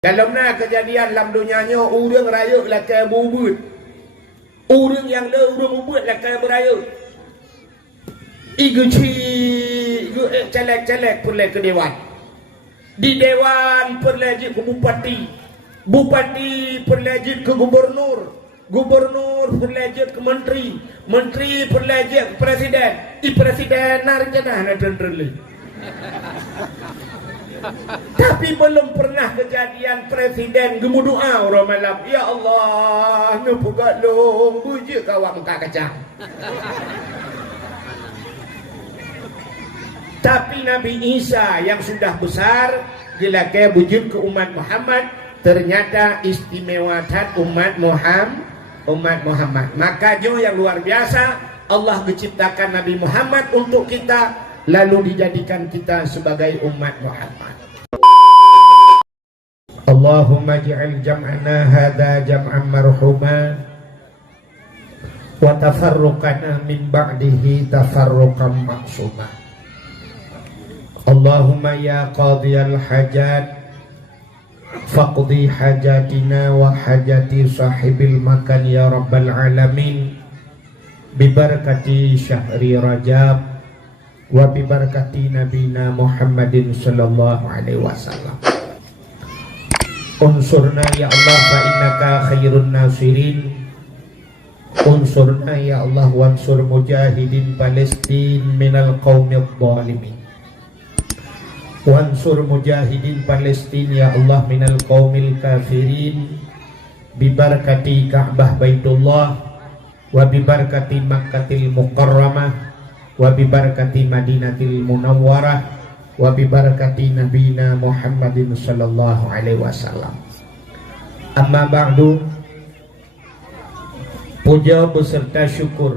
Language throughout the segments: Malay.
Dalam na kejadian dalam dunianya urang raya lakai bubut. Urang yang le urang bubut lakai beraya. Igu celek-celek perle ke dewan. Di dewan perle ke bupati. Bupati perle ke gubernur. Gubernur perle ke menteri. Menteri perle ke presiden. Di presiden narjana na tenderle. Tapi belum pernah kejadian presiden gemu doa orang malam, ya Allah nu pugalung buji kawang muka kacang. Tapi Nabi Isa yang sudah besar dilakai bujud ke umat Muhammad, ternyata istimewa tat umat Muhammad. Maka jo yang luar biasa, Allah menciptakan Nabi Muhammad untuk kita, lalu dijadikan kita sebagai umat Muhammad. Allahumma ja'al jam'ana hadha jam'an marhuma wa tafarruqana min ba'dihi tafarruqan maksuma. Allahumma ya qadiyal hajat faqdi hajatina wa hajati sahibil makan ya rabbal alamin bibarakati syahri rajab wa bibarakati nabina Muhammadin sallallahu alaihi wasallam. Unsurna ya Allah fa innaka khairun nasirin. Unsurna ya Allah wansur mujahidin Palestin minal qaumil zalimin. Wansur mujahidin Palestin ya Allah minal qaumil kafirin. Bibarakati Ka'bah Baitullah wa bibarakati Makkatil Mukarramah wa bibarakati Madinatil Munawwarah wa bibarakati nabina Muhammadin sallallahu alaihi wasallam. Amma ba'du, puja beserta syukur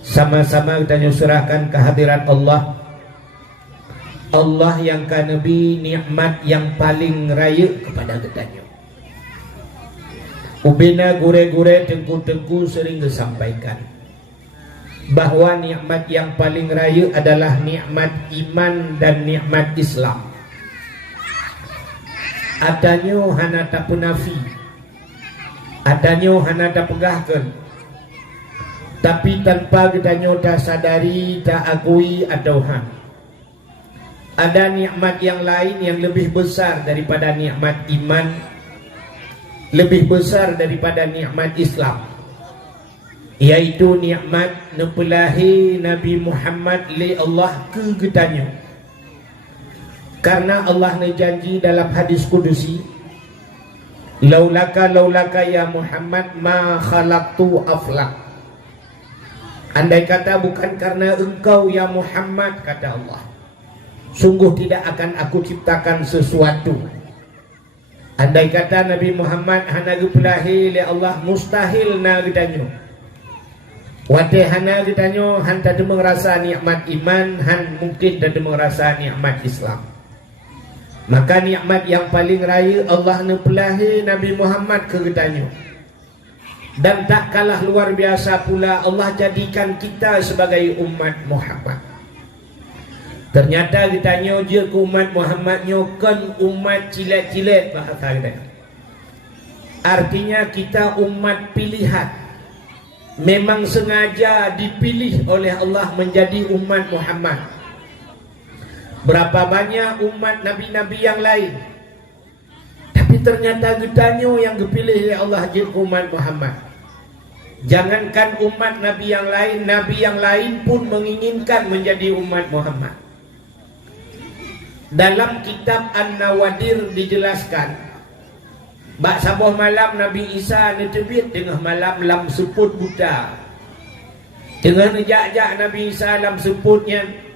sama-sama kita nyusrahkan kehadiran Allah. Allah yang ka Nabi nikmat yang paling raya kepada kita. Ubina gure-gure tengku-tengku sering disampaikan bahwa nikmat yang paling raya adalah nikmat iman dan nikmat Islam. Adanya hana tak punafi, adanya hana tak pegahkan, tapi tanpa kita tak sadari, tak akui atau ada nikmat yang lain yang lebih besar daripada nikmat iman, lebih besar daripada nikmat Islam, yaitu nikmat nepelahi Nabi Muhammad li Allah ke getanya. Karena Allah janji dalam hadis kudusi, laulaka ya Muhammad ma khalaqtu aflak. Andai kata bukan karena engkau ya Muhammad, kata Allah, sungguh tidak akan aku ciptakan sesuatu. Andai kata Nabi Muhammad hana gepelahi li Allah, mustahil na getanya. Wate hana ditanya han tak merasa nikmat iman, han mungkin tak merasa nikmat Islam. Maka nikmat yang paling raya Allah nepelahi Nabi Muhammad ke kitanya. Dan tak kalah luar biasa pula Allah jadikan kita sebagai umat Muhammad. Ternyata ditanya je ke umat Muhammadnya kan umat cilet-cilet bahasa kita. Artinya kita umat pilihan. Memang sengaja dipilih oleh Allah menjadi umat Muhammad. Berapa banyak umat nabi-nabi yang lain, tapi ternyata getanya yang dipilih oleh Allah jadi umat Muhammad. Jangankan umat nabi yang lain pun menginginkan menjadi umat Muhammad. Dalam kitab An-Nawadir dijelaskan, bak sabuh malam Nabi Isa netebit tengah malam lam seput buta. Tengah nejak-jak Nabi Isa lam seputnya.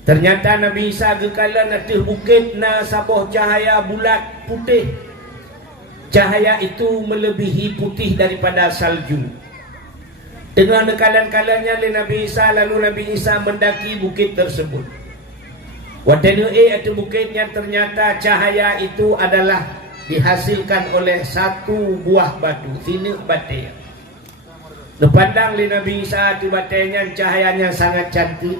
Ternyata Nabi Isa gekala natih bukit na sabuh cahaya bulat putih. Cahaya itu melebihi putih daripada salju. Tengah nekalan-kalanya oleh Nabi Isa, lalu Nabi Isa mendaki bukit tersebut. Wadana atau bukitnya ternyata cahaya itu adalah dihasilkan oleh satu buah batu, sini batu. Dipandang oleh Nabi Isa tu batunya cahayanya sangat cantik.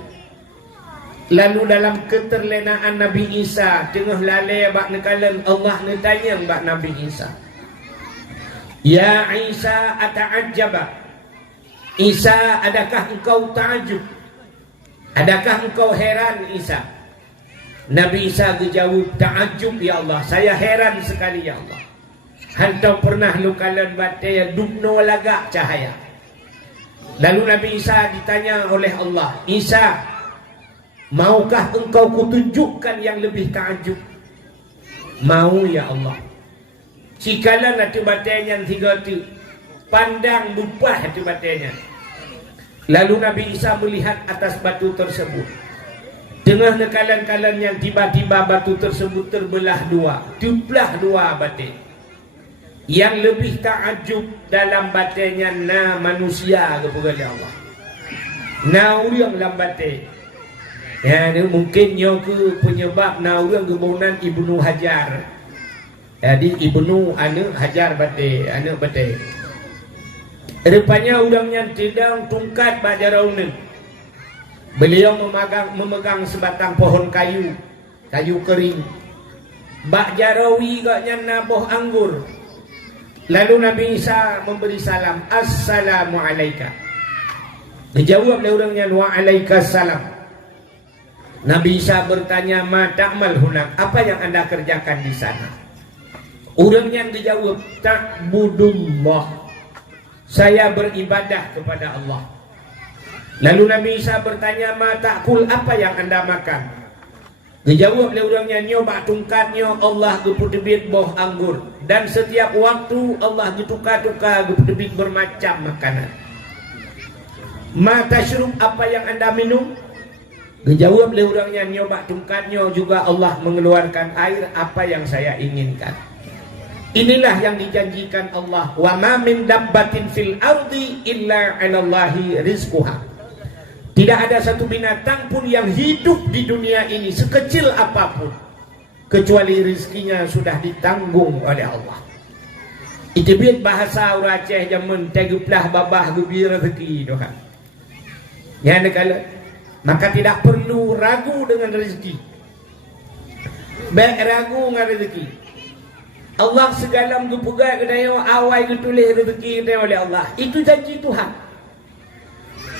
Lalu dalam keterlenaan Nabi Isa tengah lalai bak nekalan Allah netanya bak Nabi Isa. Ya Isa ata'ajjaba. Isa, adakah engkau ta'ajub? Adakah engkau heran Isa? Nabi Isa dijawab, ta'ajub ya Allah, saya heran sekali ya Allah. Hantau pernah lukalan batai dubno lagak cahaya. Lalu Nabi Isa ditanya oleh Allah, Isa, maukah engkau kutunjukkan yang lebih ta'ajub? Mau ya Allah. Cikalan hati batainya tiga tu, pandang lupah hati batainya. Lalu Nabi Isa melihat atas batu tersebut. Tengah nekalan-kalan yang tiba-tiba batu tersebut terbelah dua, tuplah dua batai. Yang lebih ta'ajub dalam batainya na manusia kepada Allah. Na orang dalam batai. Ya, ni mungkin nyo ke penyebab na orang kebunan Ibnu Hajar. Jadi Ibnu Hajar batai, batai. Rupanya orangnya tidak tungkat pada raunan. Beliau memegang sebatang pohon kayu kering. Bak jarawi gaknya nabuh anggur. Lalu Nabi Isa memberi salam, Assalamualaikum. Dijawab oleh orangnya, Waalaikumsalam. Nabi Isa bertanya, Ma ta'mal hunak, apa yang anda kerjakan di sana? Orang yang dijawab, Ta'budullah, saya beribadah kepada Allah. Lalu Nabi Isa bertanya, Ma ta'kul, apa yang anda makan? Dijawab oleh orangnya, Nyoba tungkatnya Allah geputebit boh anggur. Dan setiap waktu Allah getukar-tukar geputebit bermacam makanan. Ma tashrub, apa yang anda minum? Dijawab oleh orangnya, Nyoba tungkatnya juga Allah mengeluarkan air apa yang saya inginkan. Inilah yang dijanjikan Allah, wa ma min dabbatin fil ardi illa 'alallahi rizquha. Tidak ada satu binatang pun yang hidup di dunia ini sekecil apapun kecuali rizkinya sudah ditanggung oleh Allah. Itu biar bahasa orang Aceh zaman teguplah babah gubi rezeki doa. Ya negala, maka tidak perlu ragu dengan rezeki. Baik ragu dengan rezeki. Allah segala menggugat kedaya awal ditulis rezeki kedaya oleh Allah. Itu janji Tuhan.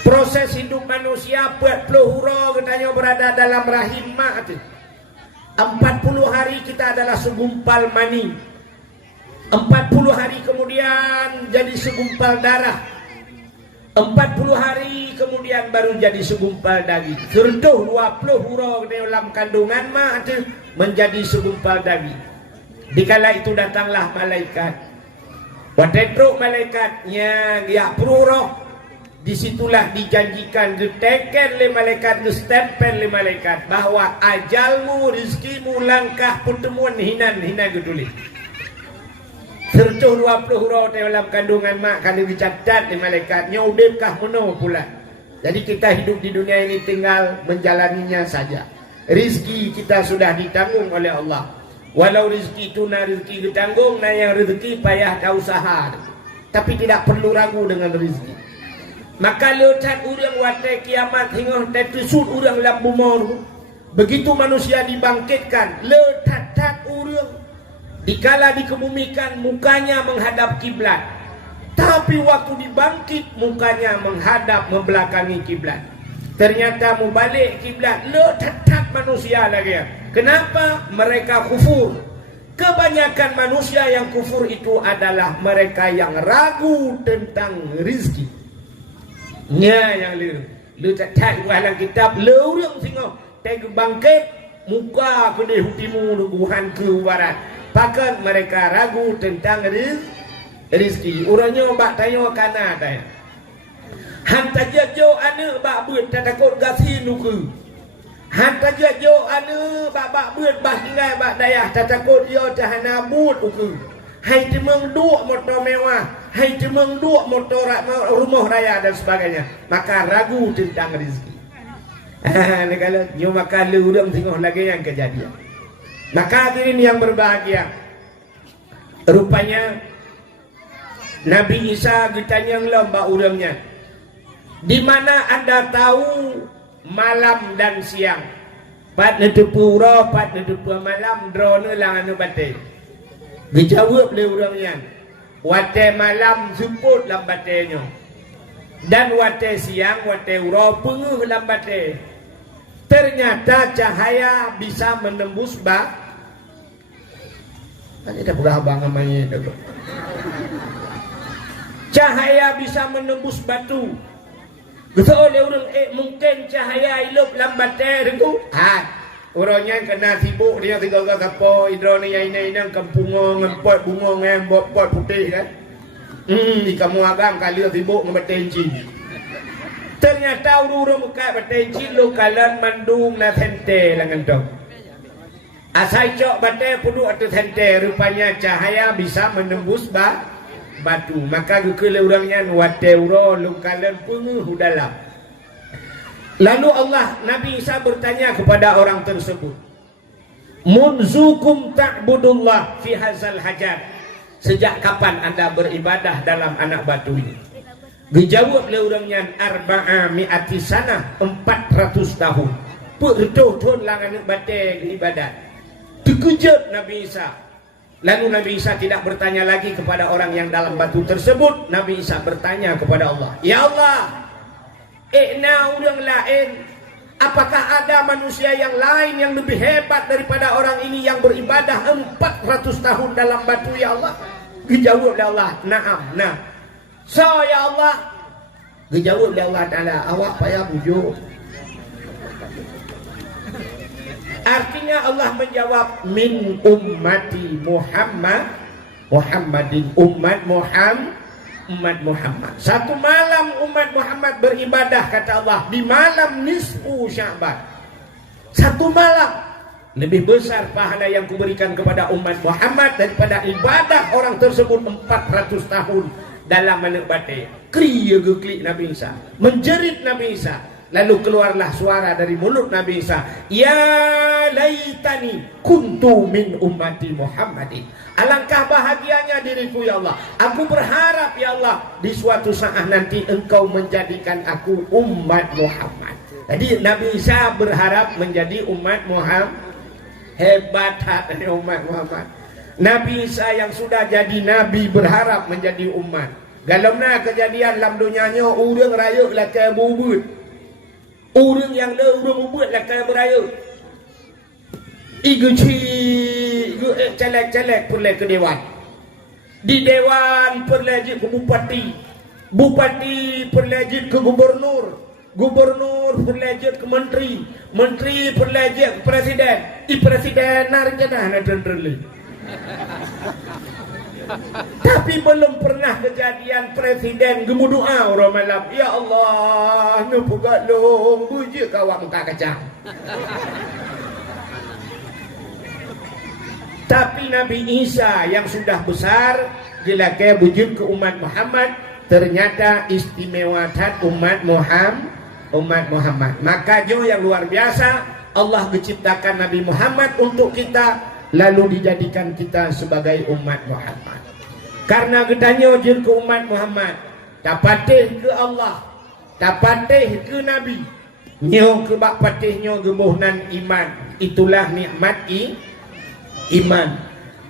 Proses hidup manusia 40 hura katanya berada dalam rahim mak tu. 40 hari kita adalah segumpal mani. 40 hari kemudian jadi segumpal darah. 40 hari kemudian baru jadi segumpal daging. Serduh 20 hura dalam kandungan mak tu menjadi segumpal daging. Dikala itu datanglah malaikat. Watetruk malaikatnya ya peruroh. Disitulah dijanjikan, diteken oleh malaikat, distempel oleh malaikat bahwa ajalmu, rizkimu, langkah pertemuan hina geduli. Sertuh 20 huruf dalam kandungan mak kali dicatat oleh malaikat, nyudekah meno pula. Jadi kita hidup di dunia ini tinggal menjalaninya saja. Rizki kita sudah ditanggung oleh Allah. Walau rizki itu na rizki ditanggung, na yang rizki payah tak usaha. Tapi tidak perlu ragu dengan rizki. Maka letak orang watai kiamat hingga tetusut orang dalam bumur. Begitu manusia dibangkitkan, letak orang dikala dikebumikan mukanya menghadap kiblat. Tapi waktu dibangkit mukanya menghadap membelakangi kiblat. Ternyata membalik kiblat, letak manusia lagi. Kenapa? Mereka kufur. Kebanyakan manusia yang kufur itu adalah mereka yang ragu tentang rizki. Nya yang lu tak dalam kitab lurung singo teg bangkit muka ke hutimu nubuhan ke barat. Pakat mereka ragu tentang rizki. Orangnya bak tanya kana tanya. Hantar jo ane bak buat takut gasi nuku. Hantar jo ane bak buat bah tinggal bak dayah takut yo tahana but uku. Hai temeng duk motor mewah, hai temeng duk motor rumah raya dan sebagainya. Maka ragu tentang rezeki. Kalau nyo maka lurang tengok lagi yang kejadian. Maka hadirin yang berbahagia, rupanya Nabi Isa ditanya lomba urangnya, di mana anda tahu malam dan siang? pat netepu ura pat netepu malam drone lang anu batin dijawab le urang yan wate malam jemput lam batinnya dan wate siang wate ura penguh lam batin. Ternyata cahaya bisa menembus Tadi dah pegah abang namanya itu. Cahaya bisa menembus batu. Betul oleh orang mungkin cahaya hidup lambat itu. Orangnya kena sibuk dia tiga kapo hidroni ini kampung ngempot bunga ngembot pot putih kan. Di kamu agam kali sibuk ngebetenci. Ternyata urung buka betenci lu kalan mandung na tente langan dong. Asai cok bate pudu atau tente rupanya cahaya bisa menembus batu. Maka gukule urangnya wate uro lu kalan punguh dalam. Lalu Allah Nabi Isa bertanya kepada orang tersebut, munzukum ta'budullah fi hazal hajar. Sejak kapan anda beribadah dalam anak batu ini? Dijawab oleh orangnya arba'a mi'ati sana 400 tahun. Berdoh-doh langan batik ibadat. Terkejut Nabi Isa. Lalu Nabi Isa tidak bertanya lagi kepada orang yang dalam batu tersebut. Nabi Isa bertanya kepada Allah, ya Allah, orang lain, apakah ada manusia yang lain yang lebih hebat daripada orang ini yang beribadah 400 tahun dalam batu ya Allah? Dijawab oleh Allah, na'am, nah. So ya Allah, dijawab oleh Allah Ta'ala, awak payah bujuk. Artinya Allah menjawab, min ummati Muhammadin, umat Muhammad. Satu malam umat Muhammad beribadah kata Allah di malam nisfu Sya'ban. Satu malam lebih besar pahala yang kuberikan kepada umat Muhammad daripada ibadah orang tersebut 400 tahun dalam menikmati. Klik Nabi Isa, menjerit Nabi Isa, lalu keluarlah suara dari mulut Nabi Isa, ya laitani kuntu min ummati Muhammadin. Alangkah bahagianya diriku ya Allah. Aku berharap ya Allah di suatu saat nanti engkau menjadikan aku umat Muhammad. Jadi Nabi Isa berharap menjadi umat Muhammad. Hebat hati umat Muhammad. Nabi Isa yang sudah jadi nabi berharap menjadi umat. Galamna kejadian dalam dunianya orang raya lakai bubut. Orang yang le orang bubut lakai beraya. Igu celek perle ke dewan. Di dewan perle ke bupati. Bupati perle ke gubernur. Gubernur perlejit ke menteri, menteri perlejit ke presiden, presiden narjana dan tapi belum pernah kejadian presiden gemu doa orang malam, ya Allah, nu pugat long bujuk kawak muka kacang. Tapi Nabi Isa yang sudah besar jelakai bujuk ke umat Muhammad, ternyata istimewa umat Muhammad. Maka jo yang luar biasa, Allah menciptakan Nabi Muhammad untuk kita, lalu dijadikan kita sebagai umat Muhammad. Karena gedanya jin ke umat Muhammad, tapatih ke Allah, tapatih ke Nabi, nyo ke bak patihnya gemuhnan iman. Itulah nikmat iman.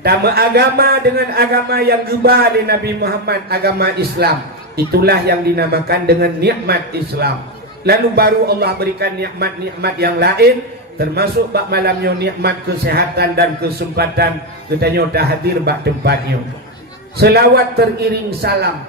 Tama agama dengan agama yang gebah di Nabi Muhammad, agama Islam. Itulah yang dinamakan dengan nikmat Islam. Lalu baru Allah berikan nikmat-nikmat yang lain, termasuk bak malamnya nikmat kesehatan dan kesempatan katanya dah hadir bak tempatnya. Selawat teriring salam.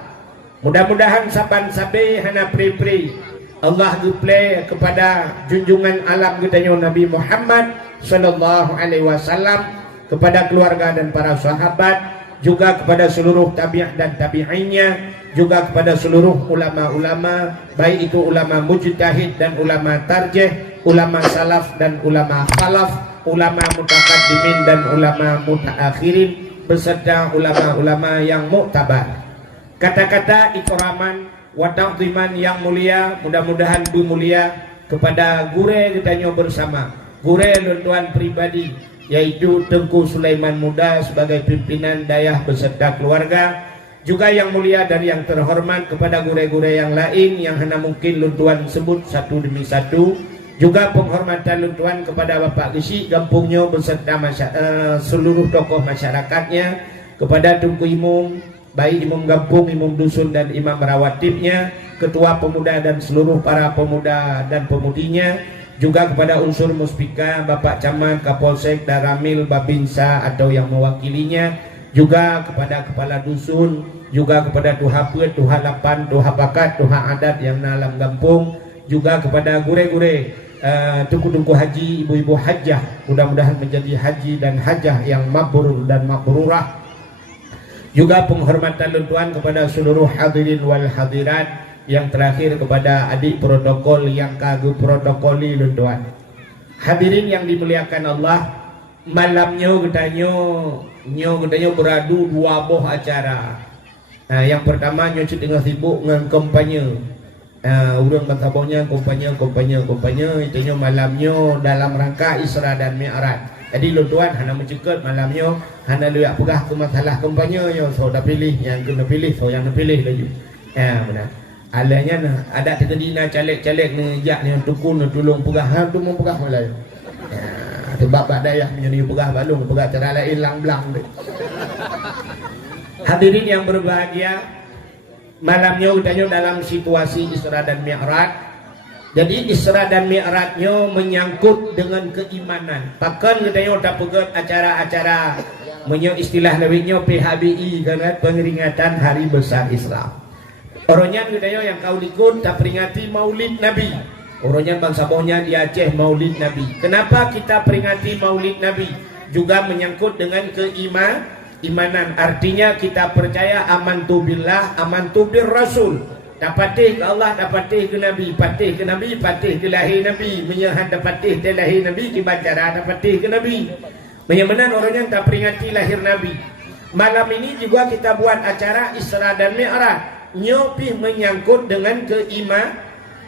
Mudah-mudahan saban sabe hana pri-pri Allah geplay kepada junjungan alam katanya Nabi Muhammad sallallahu alaihi wasallam, kepada keluarga dan para sahabat, juga kepada seluruh tabi'ah dan tabi'innya, juga kepada seluruh ulama-ulama, baik itu ulama mujtahid dan ulama tarjih, ulama salaf dan ulama khalaf, ulama mutaqaddimin dan ulama mutaakhirin, beserta ulama-ulama yang muktabar. Kata-kata ikraman wa ta'ziman yang mulia, mudah-mudahan mulia kepada gure kita bersama, gure tuan pribadi, yaitu Tengku Sulaiman Muda sebagai pimpinan dayah beserta keluarga. Juga yang mulia dan yang terhormat kepada gure-gure yang lain yang hanya mungkin luntuan sebut satu demi satu. Juga penghormatan luntuan kepada Bapak Gesi Gampungnya beserta seluruh tokoh masyarakatnya, kepada Tunku Imum, baik Imam Gampung, Imam Dusun dan Imam Rawatibnya, Ketua Pemuda dan seluruh para pemuda dan pemudinya, juga kepada unsur Muspika, Bapak Camat, Kapolsek, Daramil, Babinsa atau yang mewakilinya, juga kepada Kepala Dusun, juga kepada Tuha Pet, Tuha Lapan, Tuha Pakat, Tuha Adat yang dalam Gampung, juga kepada gure-gure, tungku-tungku haji, ibu-ibu hajah, mudah-mudahan menjadi haji dan hajah yang mabrur dan mabrurah. Juga penghormatan luntuan kepada seluruh hadirin wal hadirat. Yang terakhir kepada adik protokol yang kagum protokoli luntuan. Hadirin yang dimuliakan Allah, malamnya katanya beradu dua buah acara. Yang pertama nyoci tengah sibuk dengan kampanye. Urang bantabaunya kampanye itunya malamnya dalam rangka Isra dan Mi'raj. Jadi luntuan hana mencekat malamnya, hana lihat pegah ke masalah kampanye yo, so dah pilih yang kena pilih, so yang nak pilih lagi. Benar. Alanya ada terkena caleg-caleg ni jak ni tukun tolong pegah ha tu mau pegah malai. Sebab daya punya ni pegah balung, pegah cara lain lang-blang. Hadirin yang berbahagia, malamnya utanya dalam situasi Isra dan Mi'raj. Jadi Isra dan Mi'rajnya menyangkut dengan keimanan. Bahkan katanya tak pegat acara-acara menyo istilah lawinnya PHBI kan, pengeringatan Hari Besar Islam. Orangnya katanya yang kau ikut tak peringati Maulid Nabi. Orangnya bangsa bawahnya di Aceh Maulid Nabi. Kenapa kita peringati Maulid Nabi? Juga menyangkut dengan keimanan. Artinya kita percaya amantu billah, amantu bir Rasul. Dapatih ke Allah, dapatih ke Nabi, patih ke Nabi, patih ke lahir Nabi. Menyahan dapatih ke lahir Nabi, kibacara dapatih ke Nabi. Menyamanan orangnya tak peringati lahir Nabi. Malam ini juga kita buat acara Isra dan Mi'raj. Nyopih menyangkut dengan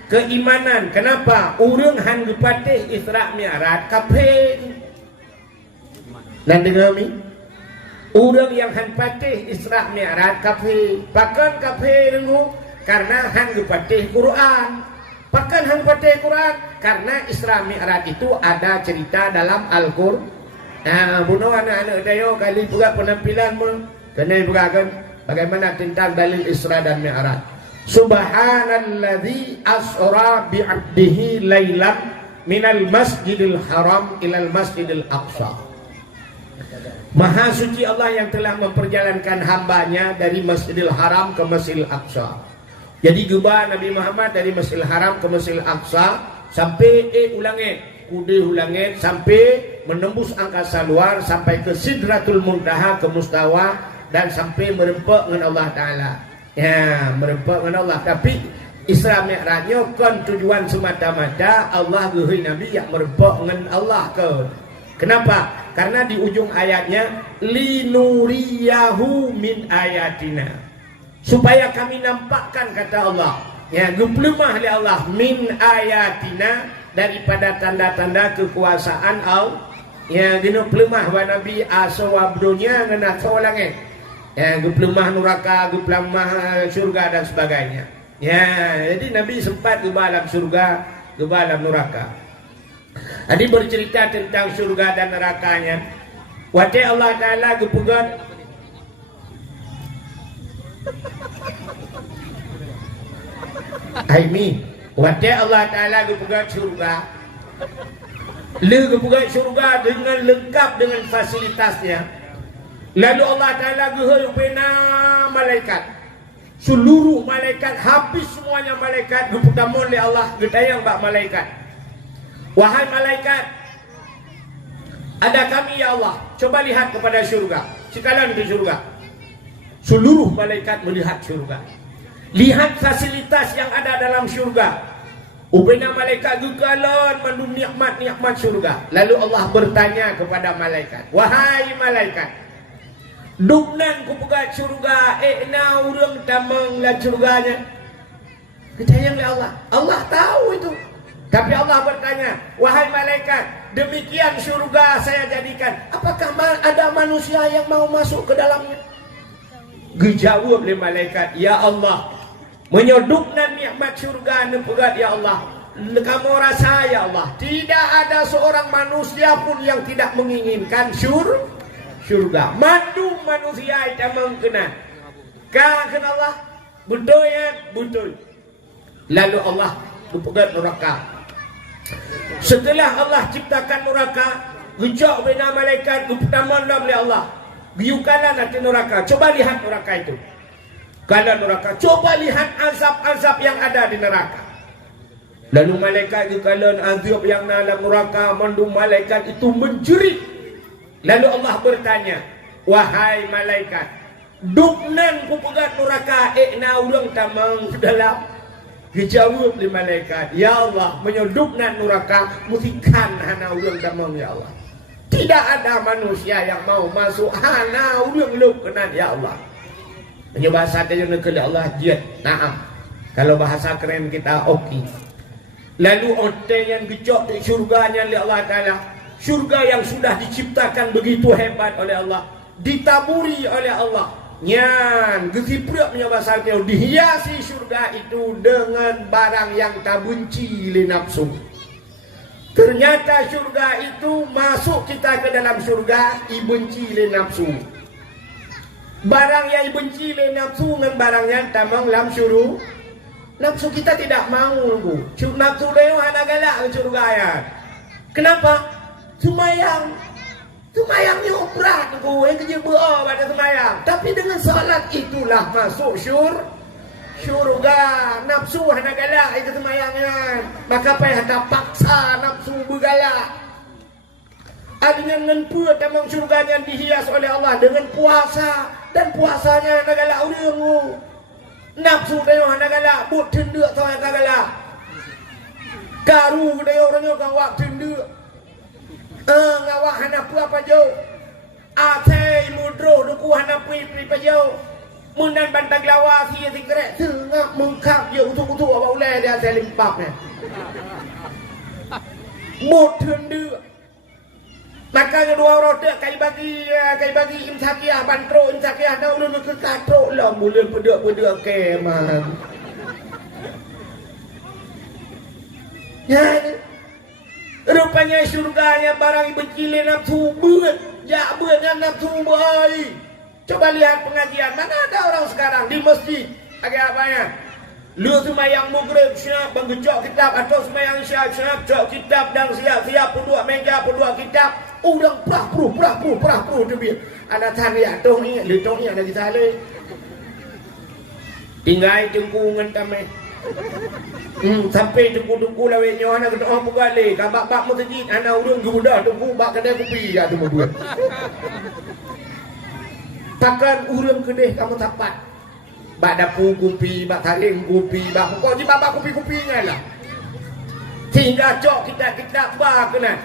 keimanan. Kenapa? Urang han gepatih Isra Mi'raj kafir. Dan dengar mi? Urang yang han patih Isra Mi'raj kafir. Bahkan kafir dengu karena han gepatih Quran. Bahkan han patih Quran karena Isra Mi'raj itu ada cerita dalam Al-Qur'an. Bunuh anak-anak dayo kali juga penampilan mu kena bukakan bagaimana tentang dalil Isra dan Mi'raj. Subhanalladzi asra bi'abdihi lailan minal masjidil haram ilal masjidil aqsa. Maha suci Allah yang telah memperjalankan hambanya dari Masjidil Haram ke Masjidil Aqsa. Jadi gubah Nabi Muhammad dari Masjidil Haram ke Masjidil Aqsa sampai ulangit sampai menembus angkasa luar sampai ke Sidratul Muntaha, ke Mustawa, dan sampai merempak dengan Allah Ta'ala. Merempak dengan Allah. Tapi Isra Mi'rajnya kan tujuan semata-mata Allah gehi Nabi yang merempak dengan Allah ke. Kenapa? Karena di ujung ayatnya linuriyahu min ayatina, supaya kami nampakkan, kata Allah, geplemah oleh Allah min ayatina, daripada tanda-tanda kekuasaan Allah. Dino plemah wa Nabi asawabdunya ngena langit. Geplemah neraka, geplemah surga dan sebagainya. Jadi Nabi sempat ke dalam surga, ke dalam neraka. Tadi bercerita tentang surga dan nerakanya. Wate Allah Ta'ala gepegat Aimi, wate Allah Ta'ala gepegat surga. Gepegat surga dengan lengkap dengan fasilitasnya. Lalu Allah Ta'ala gehulupena malaikat. Seluruh malaikat, habis semuanya malaikat, gepetamon oleh Allah, getayang bak malaikat. Wahai malaikat, ada kami ya Allah. Coba lihat kepada surga. Sekalian di surga. Seluruh malaikat melihat surga. Lihat fasilitas yang ada dalam surga. Ubena malaikat gegalan mandu nikmat-nikmat surga. Lalu Allah bertanya kepada malaikat, wahai malaikat, duknan ku pegat surga, na urang tamang la surganya. Ketayang oleh Allah. Allah tahu itu. Tapi Allah bertanya, wahai malaikat, demikian surga saya jadikan, apakah ada manusia yang mau masuk ke dalamnya? Dijawab oleh malaikat, ya Allah, menyoduknan nikmat surga nepegat ya Allah, kamu rasa ya Allah, tidak ada seorang manusia pun yang tidak menginginkan surga. Madu manusia itu mengkena. Kan Allah betul ya, betul. Lalu Allah bukan neraka. Setelah Allah ciptakan neraka, gejok bina malaikat pertama oleh Allah. Biukalah nanti neraka. Coba lihat neraka itu. Kalau neraka, coba lihat azab-azab yang ada di neraka. Lalu malaikat itu kalau azab yang dalam neraka, mandu malaikat itu menjerit. Lalu Allah bertanya, wahai malaikat, duknan ku pegat neraka, na ulang tamang dalam. Dijawab di malaikat, ya Allah, menyoduknan neraka, musikan hana ulang tamang ya Allah. Tidak ada manusia yang mau masuk hana ulang kenan ya Allah. Hanya bahasa dia negeri Allah jihad. Naam. Kalau bahasa keren kita okey. Lalu orang yang gejok di syurganya oleh Allah Ta'ala, syurga yang sudah diciptakan begitu hebat oleh Allah, ditaburi oleh Allah, nyan gesiprak punya bahasa dia, dihiasi syurga itu dengan barang yang tak benci oleh nafsu. Ternyata syurga itu masuk kita ke dalam syurga, dibenci oleh nafsu. Barang yang benci oleh nafsu dengan barang yang tamang dalam syurga. Nafsu kita tidak mau. Nafsu dia hana galak ke syurga ya. Kenapa? Semayang. Semayangnya berat aku. Kerja berah pada semayang. Tapi dengan salat itulah masuk syurga. Nafsu hana galak ke semayangnya. Maka payah tak paksa nafsu bergalak. Dengan nempur tamang syurganya dihias oleh Allah dengan puasa. Dan puasanya hana galak orang. Nafsu dia hana galak, but tenduk tau yang galak. Karu dia orangnya ngawak tenduk. Ngawak hana apa jauh. Atai mudro duku hana pri pa jauh. Munan bantang lawa sia tingkrek tengah mengkap je utuk-utuk apa ulai dia saya limpapnya. But tenduk. Maka kedua roda kai bagi imsakiah bantro imsakiah dah ulun ke katro lah mula pedek keman. Ya, rupanya syurganya barang bencile nafsu beut, jak beut dengan nafsu baik. Coba lihat pengajian, mana ada orang sekarang di masjid agak apanya? Lu semayang maghrib siap menggejok kitab atau semayang siap jok kitab dan siap puduk meja puduk kitab. Orang perah tu biar. Anak tanya tong ni, letong ni ada kita le. Tinggal jengkungan tamai. Sampai jengku lawe nyo anak kena orang pegale. Kabak masjid anak orang gudah jengku bak kedai kopi ya tu berdua. Takkan orang kedai kamu tapat. Bak dapur kopi, bak taling kopi, bak pokok bak kopi-kopinya lah. Tinggal cok kita bak kena.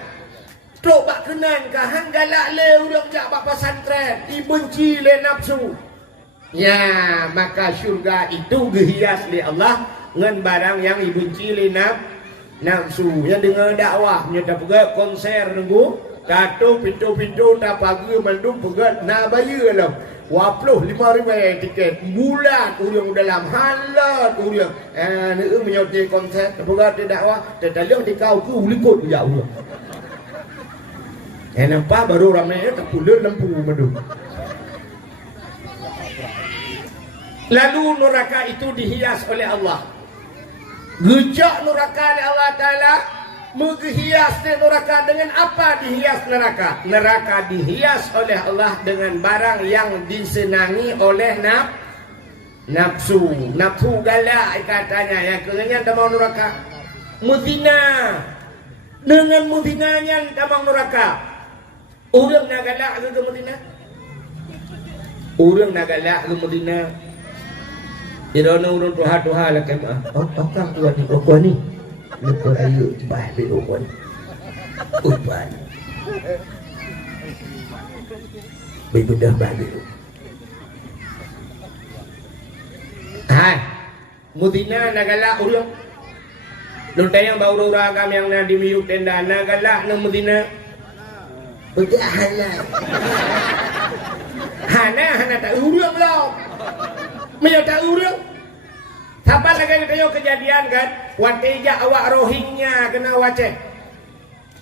Tok bak kenan ke hang galak le urang jak bak pesantren dibenci le nafsu. Ya, maka syurga itu dihias oleh Allah dengan barang yang dibenci le nafsu. Ya dengar dakwah nya dak pegat konser nunggu katu pintu-pintu tak pagi mandum pegat na bayar lah. 25,000 tiket bulan urang dalam halat urang. Ni menyoti konser pegat dakwah tetaliang dikau ku likut ya Allah. Nampak baru ramai tak pula lampu madu. Lalu neraka itu dihias oleh Allah. Gejak neraka oleh Allah Ta'ala. Menghias neraka dengan apa dihias neraka? Neraka dihias oleh Allah dengan barang yang disenangi oleh nafsu. Nafsu galak katanya. Yang kerennya tak mau neraka. Muzina. Dengan muzinanya tak mau neraka. Orang nak galak ke Madinah? Orang nak galak ke Madinah? Dia orang tuha lah kan. Apa tuan ni? Lepas ayo bah belok pun. Upan. Begitu bah belok. Hai. Madinah nak galak orang. Lontai yang bau ragam yang nak dimiyuk tenda nak galak ke Madinah. Betul Hana tak urang lah. Macam tak urang. Sabar lagi kayo kejadian kan. Watija awak Rohingya kena wacek.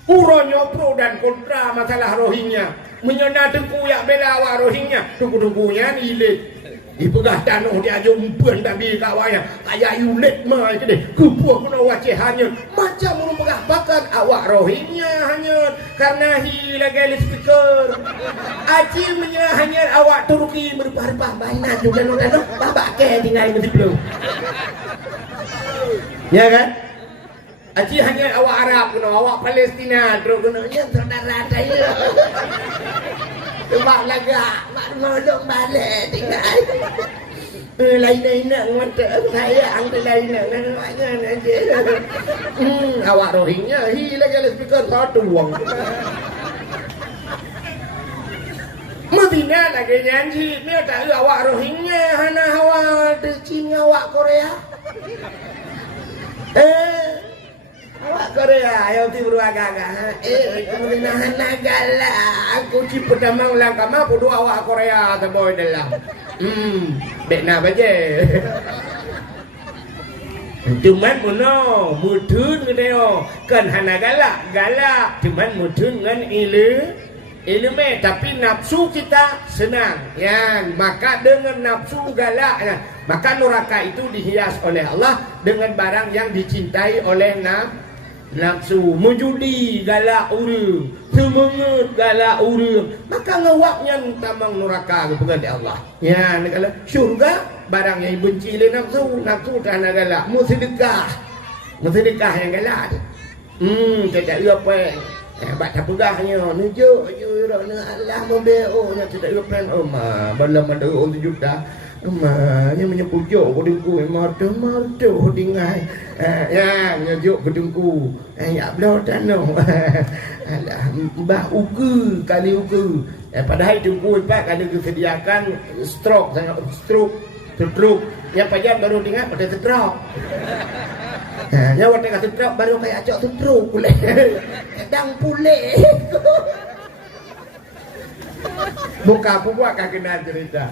Uronyo pro dan kontra masalah Rohingya. Menyona tengku yang bela awak Rohingya. Tengku-tengkunya nilit. Dipegah tanah dia jumpuan babi kawaya. Kayak yulet mah itu deh. Kupuh kena wacek hanya. Macam merupakan bahkan awak Rohingya hanya. Karena lagi speaker. Aci hanya awak Turki berubah-ubah mainan juga nonton. Babak ke tinggal di belum. Ya kan? Aci hanya awak Arab kena, awak Palestina terus kena saudara saya. Mak lagak, mak nolong balik tinggal. Lain-lain nak mata saya angkat lain nak aja. Awak Rohingya lagi speaker satu uang. Medina lagi janji, ni tak awak Rohingya hana awak Cina awak Korea. Awak Korea, ayo ti beragak-agak. Medina hana galak. Aku ci pertama ulang kama podo awak Korea terboy dalam. Bekna baje. Cuman mono mudun ngedeo kan hana galak cuman mudun ngan ilmu tapi nafsu kita senang ya, maka dengan nafsu galak ya, maka neraka itu dihias oleh Allah dengan barang yang dicintai oleh nafsu. Menjudi galak urang, semangat galak urang, maka ngawaknya tamang neraka kepada Allah ya. Kalau syurga barang yang benci oleh nafsu tanah galak, mu sedekah yang galak tidak apa bat tak pegahnya nunjuk je Allah membeo nya tidak plan bala madu 1 juta nya menyepujuk kedengku marto dingai ya nyejuk kedengku ya blo tanah alah mbah ugu kali ugu padahal dengku pak ada disediakan stroke yang pajak baru dengar pada stroke. Ya waktu kata stroke baru kayak acok stroke pula. Kadang pulih. Buka buat kena cerita.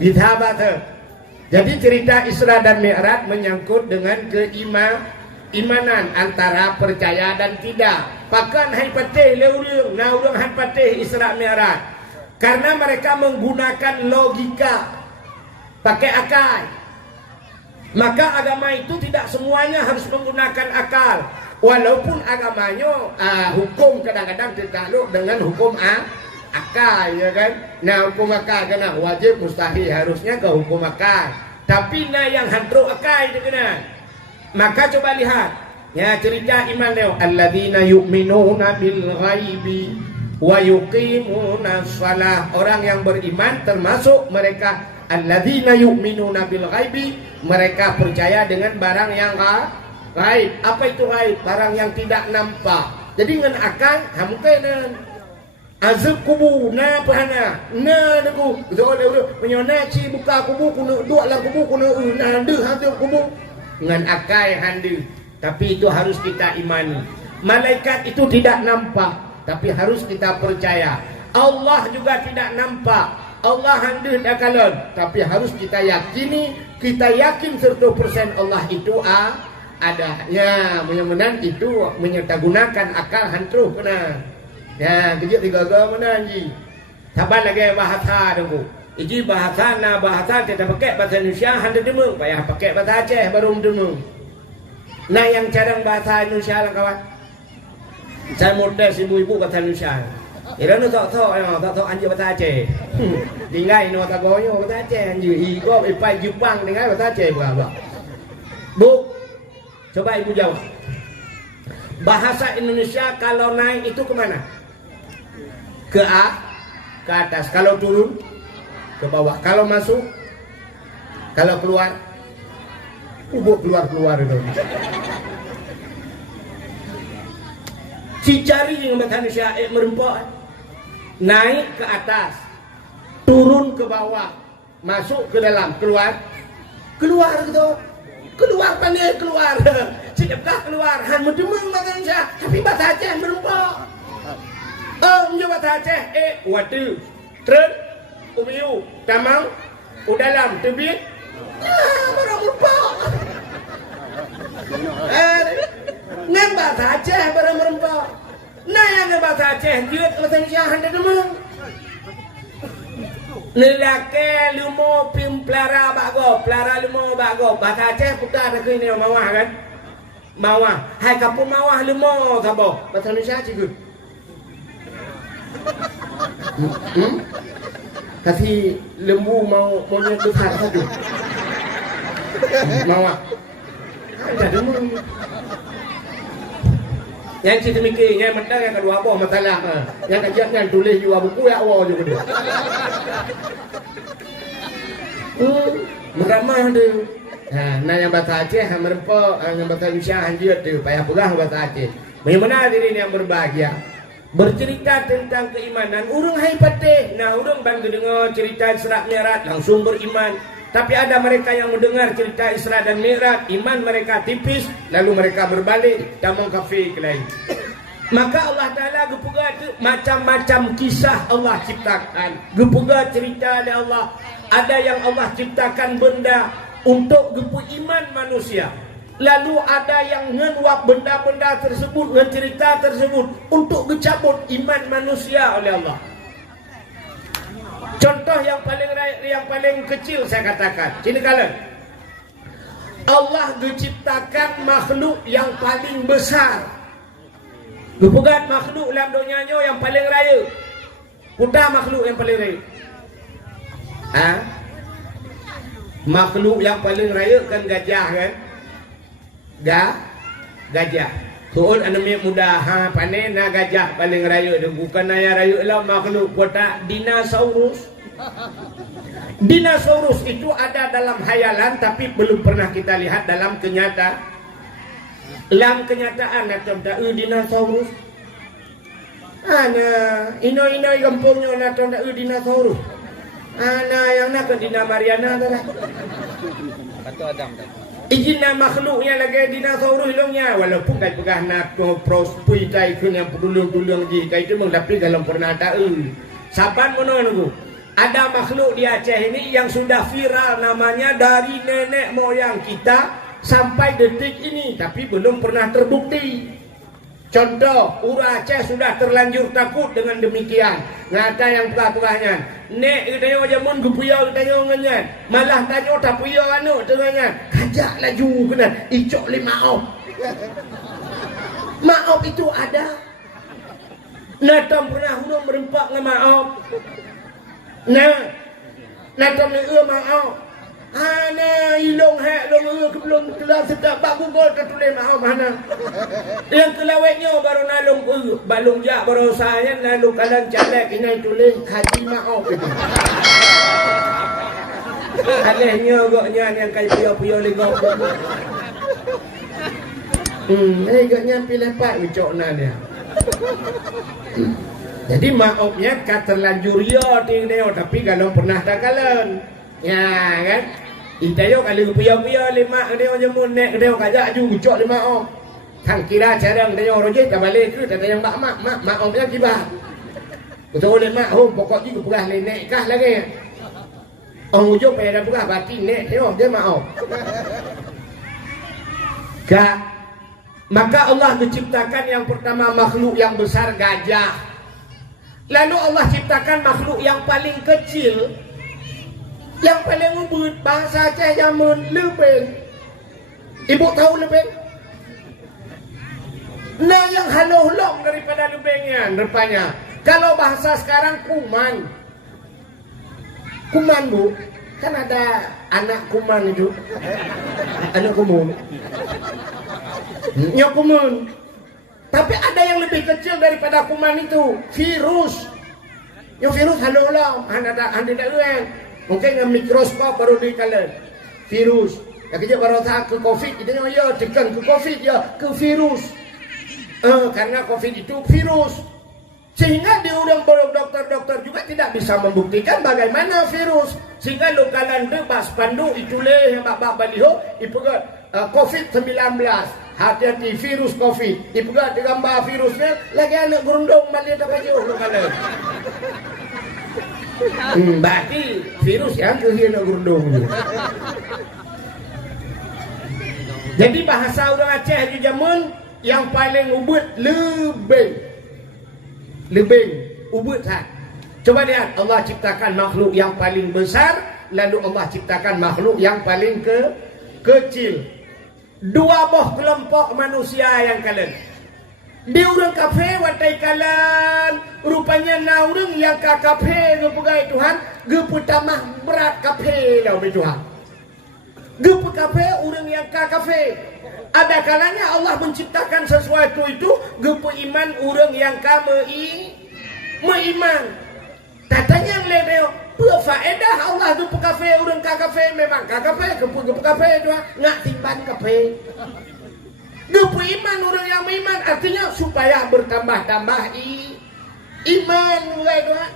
Dithabah tu. Jadi cerita Isra dan Mi'raj menyangkut dengan keimanan antara percaya dan tidak. Pakan hai patih le urang, na urang hai patih Isra Mi'raj. Karena mereka menggunakan logika, pakai akal. Maka agama itu tidak semuanya harus menggunakan akal. Walaupun agamanya hukum kadang-kadang tertakluk dengan hukum akal, ya kan? Nah, hukum akal kena wajib mustahil harusnya ke hukum akal. Tapi yang hantu akal itu kena. Maka coba lihat ya cerita iman dia. Alladzina yu'minuna bil ghaibi wa yuqimuna shalah. Orang yang beriman termasuk mereka alladzina yu'minuna bil ghaibi, mereka percaya dengan barang yang gaib. Apa itu gaib? Barang yang tidak nampak. Jadi dengan akal mungkin azab kubu na pahana na deku zole menyona ci buka kubu kuno dua lah kubu kuno na de hazab kubu dengan akal handi. Tapi itu harus kita imani. Malaikat itu tidak nampak, tapi harus kita percaya. Allah juga tidak nampak, Allah hendak akalon, tapi harus kita yakini, kita yakin 100% Allah itu ada. Ya, mudah-mudahan itu menyertagunakan akal hantu kena. Ya, kejut tiga-tiga mana ji. Sabar lagi bahasa dulu. Iji bahasa kita pakai bahasa Indonesia hendak demung, payah pakai bahasa Aceh baru demung. Nah, yang cara bahasa Indonesia lah kawan. Saya model ibu-ibu bahasa Indonesia. Ira no tok anjir bahasa Aceh. Tinggal no tak goyo bahasa Aceh anjir. Iko ipai Jepang tinggal bahasa Aceh berapa? Bu, coba ibu jawab. Bahasa Indonesia kalau naik itu kemana? Ke atas. Kalau turun ke bawah. Kalau masuk, kalau keluar, keluar itu. Cicari yang bahasa Indonesia merempak. Naik ke atas, turun ke bawah, masuk ke dalam, keluar gitu, keluar pandai keluar, sedekah keluar, han mendemang bahasa Indonesia, tapi bahasa Aceh merempak. Menjawab bahasa Aceh, watu, tren, umiu, tamang, udalam, tebit, merempak. Ngan bahasa Aceh barang merempau. Nah yang bahasa Aceh dia bahasa Indonesia hande demang. Lelaki lumo pim pelara bago, pelara lumo bago. Bahasa Aceh putar ke ini mawah kan? Mawah. Hai kampung mawah lumo sabo. Bahasa Indonesia cikgu. Kasih lembu mau besar satu. Mawah. Ada demang. Yang cerita mikir, yang mentang yang kedua apa masalah. Yang kajian yang tulis juga buku ya awal juga dia. Meramah dia. Nah yang bahasa Aceh, merempok, yang bahasa Indonesia hanjir tu, payah pegang bahasa Aceh. Bagaimana diri ini yang berbahagia? Bercerita tentang keimanan, urung hai patih. Nah urung bantu dengar cerita Isra Mi'raj langsung beriman. Tapi ada mereka yang mendengar cerita Isra dan Mi'raj, iman mereka tipis, lalu mereka berbalik, tamang kafir ke lain. Maka Allah Ta'ala gepuga macam-macam kisah Allah ciptakan. Gepuga cerita dari Allah. Ada yang Allah ciptakan benda untuk gepu iman manusia. Lalu ada yang ngenuap benda-benda tersebut, cerita tersebut untuk gecabut iman manusia oleh Allah. Contoh yang paling kecil saya katakan, sini kalian. Allah diciptakan makhluk yang paling besar. Gepugat makhluk dalam dunianya yang paling raya. Kuda makhluk yang paling raya. Makhluk yang paling raya kan gajah kan? Gajah. Tuan anami muda panen na gajah paling raya dia bukan ayah raya lah makhluk kota dinosaurus. Dinosaurus itu ada dalam hayalan tapi belum pernah kita lihat dalam kenyataan. Dalam kenyataan macam tak dinosaurus. Ana ino kampungnya macam tak dinosaurus. Ana yang nak Dina Mariana tu lah. Batu Adam tu. Ijina makhluknya lagi dinosaurus hilangnya walaupun kai pegah nak prospui kai kun yang pedulung-dulung di kai itu tapi dalam pernah tahu saban menunggu ada makhluk di Aceh ini yang sudah viral namanya dari nenek moyang kita sampai detik ini tapi belum pernah terbukti. Contoh, Ura Aceh sudah terlanjur takut dengan demikian. Ngata yang pegah-pegahnya. Nek tanya jamun gepuyau tanya nganyan. Malah tanya tak puyau anu tengahnya. Kajak laju kena icok le maop. Maop itu ada. Natam pernah hurung merempak dengan maop. Natam le maop. Ana ilong hak long belum kelas sedap bagus gol tertulis maaf mana. Yang kelawetnya baru nalung balung jak baru saya nalung kalan calek ini tulis haji maaf. Alehnya goknya yang kai puyau-puyau legok. Goknya pilih pak ucokna dia. Jadi maafnya terlanjur ya tapi kalau pernah dah kalan. Ya kan? Itayo kalau puyau-puyau lima dia jamun nek dia kajak ju ucok lima om. Kang kira carang dia orang je tak balik ke tak yang mak omnya kibah. Betul le mak pokok juga pegah le nek kah lagi. Ong ujo pe dah pegah batin nek dia mak om. Maka Allah menciptakan yang pertama makhluk yang besar gajah. Lalu Allah ciptakan makhluk yang paling kecil. Yang paling ubud bahasa Aceh jamun lepeng. Ibu tahu lepeng? Nah yang halau-halau daripada lepengnya rupanya. Kalau bahasa sekarang kuman. Kuman bu, kan ada anak kuman itu. Anak kumun. Nyok kumun. Tapi ada yang lebih kecil daripada kuman itu, virus. Yang virus halau-halau, ada mungkin dengan mikroskop baru dikalian virus. Yang kerja baru tak ke COVID, kita ya tekan ke COVID ya ke virus. Karena COVID itu virus. Sehingga diundang dokter-dokter juga tidak bisa membuktikan bagaimana virus. Sehingga lokalan bebas pandu itulah yang bapak baliho ipugat COVID-19. Hati-hati virus COVID. Ipugat gambar virusnya lagi anak gerundung malihat apa jauh lokalan. Berarti virus yang kehilangan gurdung. Jadi bahasa orang Aceh di zaman yang paling ubud lebih ubud kan. Coba lihat, Allah ciptakan makhluk yang paling besar, lalu Allah ciptakan makhluk yang paling kecil. Dua boh kelompok manusia yang kalian. Di orang kafe watai kalan, rupanya na orang yang ka kafe gepegai Tuhan, gepe tamah berat kafe lau be Tuhan. Gepe kafe orang yang ka kafe. Ada kalanya Allah menciptakan sesuatu itu gepe iman orang yang ka meiman. Katanya yang lewat, berfaedah Allah tu kafe orang ka kafe memang ka kafe gepe kafe Tuhan ngak timban kafe. Gepe iman orang yang beriman artinya supaya bertambah-tambah iman Tuhan.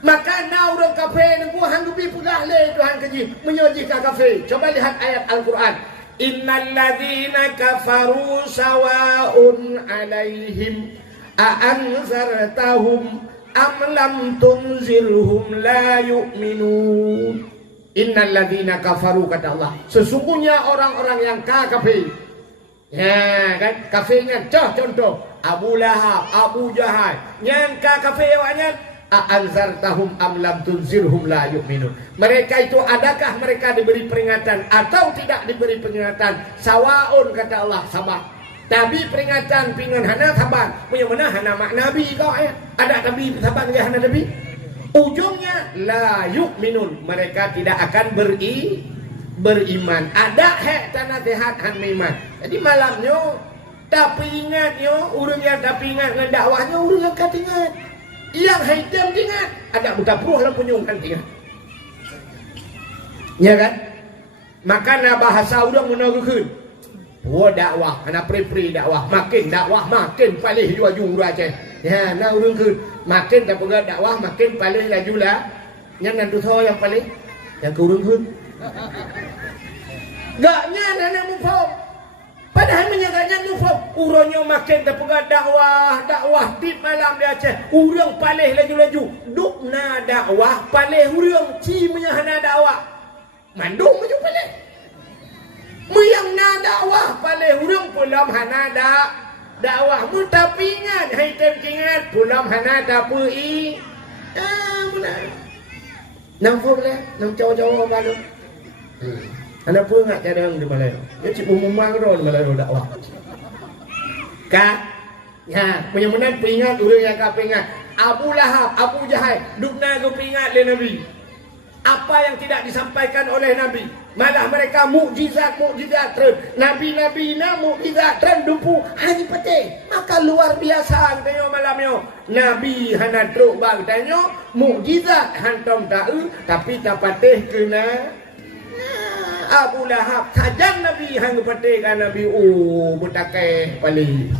Maka na orang kafe nunggu hanggupi pegah le Tuhan keji menyoji ka kafe. Coba lihat ayat Al-Quran. Innal ladzina kafaru sawa'un 'alaihim a'anzartahum am lam tunzirhum la yu'minun. Innal ladzina kafaru, kata Allah, sesungguhnya orang-orang yang kafir. Ya kan, kafirnya contoh Abu Lahab, Abu Jahal, yang kafir awaknya a'anzartahum am lam tunzirhum la yu'minun. Mereka itu adakah mereka diberi peringatan atau tidak diberi peringatan? Sawaun, kata Allah, sabar. Nabi peringatan pingan hana sabar. Punya mana hana mak nabi kau ada nabi sabar dengan hana nabi. Ujungnya la yu'minun, mereka tidak akan beriman. Ada hak tanah sehat han iman. Jadi malamnya tapi ingat yo, urang yang tapi ingat dengan dakwahnya, urang yang kat ingat. Yang hitam ingat, ada buta peruh lah punyung kan ingat. Ya kan? Maka na bahasa urang menaruhkeun. Oh dakwah, ana pri-pri dakwah, makin palih jua jung Aceh. Ya, na urang keun makin tak pegang dakwah makin palih laju lah. Yang nantu tho yang palih yang ke urang keun. Gaknya anak mufam. Padahal menyangkanya mufam. Urangnya makin tak pegang dakwah di malam di Aceh. Urang palih laju-laju. Dukna dakwah palih urang ci menyahana dakwah. Mandung maju palih. Muyang na dakwah palih urang pulam hana dakwah mu tapi ingat hai tem ingat pulam hana dapui. Benar. Nang fo boleh, nang jauh-jauh balu. Ana pun ngak cadang di Malay. Dia cip umumang ro di Malay dakwah. Ka ya, punya menan pingat urang yang ka pingat. Abu Lahab, Abu Jahal, dukna go pingat le Nabi. Apa yang tidak disampaikan oleh Nabi, malah mereka mukjizat terus. Nabi-nabi na mukjizat terus dupu hanya pete. Maka luar biasa tanya malamnya. Nabi hana truk bang tanya mukjizat hantam tahu tapi tak patih kena Abu Lahab. Sajang Nabi hang patih kan Nabi butakai pali.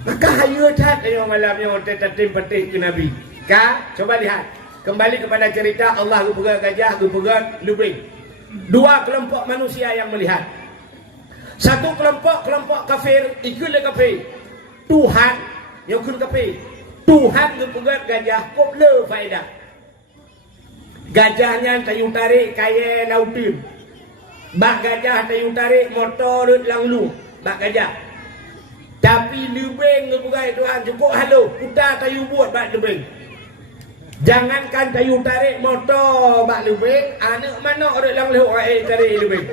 Maka hayu tat tanya malamnya tetem patih ke Nabi. Coba lihat. Kembali kepada cerita Allah pegang gajah, pegang lubing. Dua kelompok manusia yang melihat. Satu kelompok kafir, ikut kafir. Tuhan yang ikut kafir. Tuhan pegang gajah, kok le faedah. Gajahnya tayu tarik kaya lautin. Bak gajah tayu tarik motor langlu. Bak gajah. Tapi lubing pegang Tuhan cukup halo. Putar tayu buat bak lubing. Jangankan tayu tarik motor bak lubing, anak mana orang lang leh tarik lubing.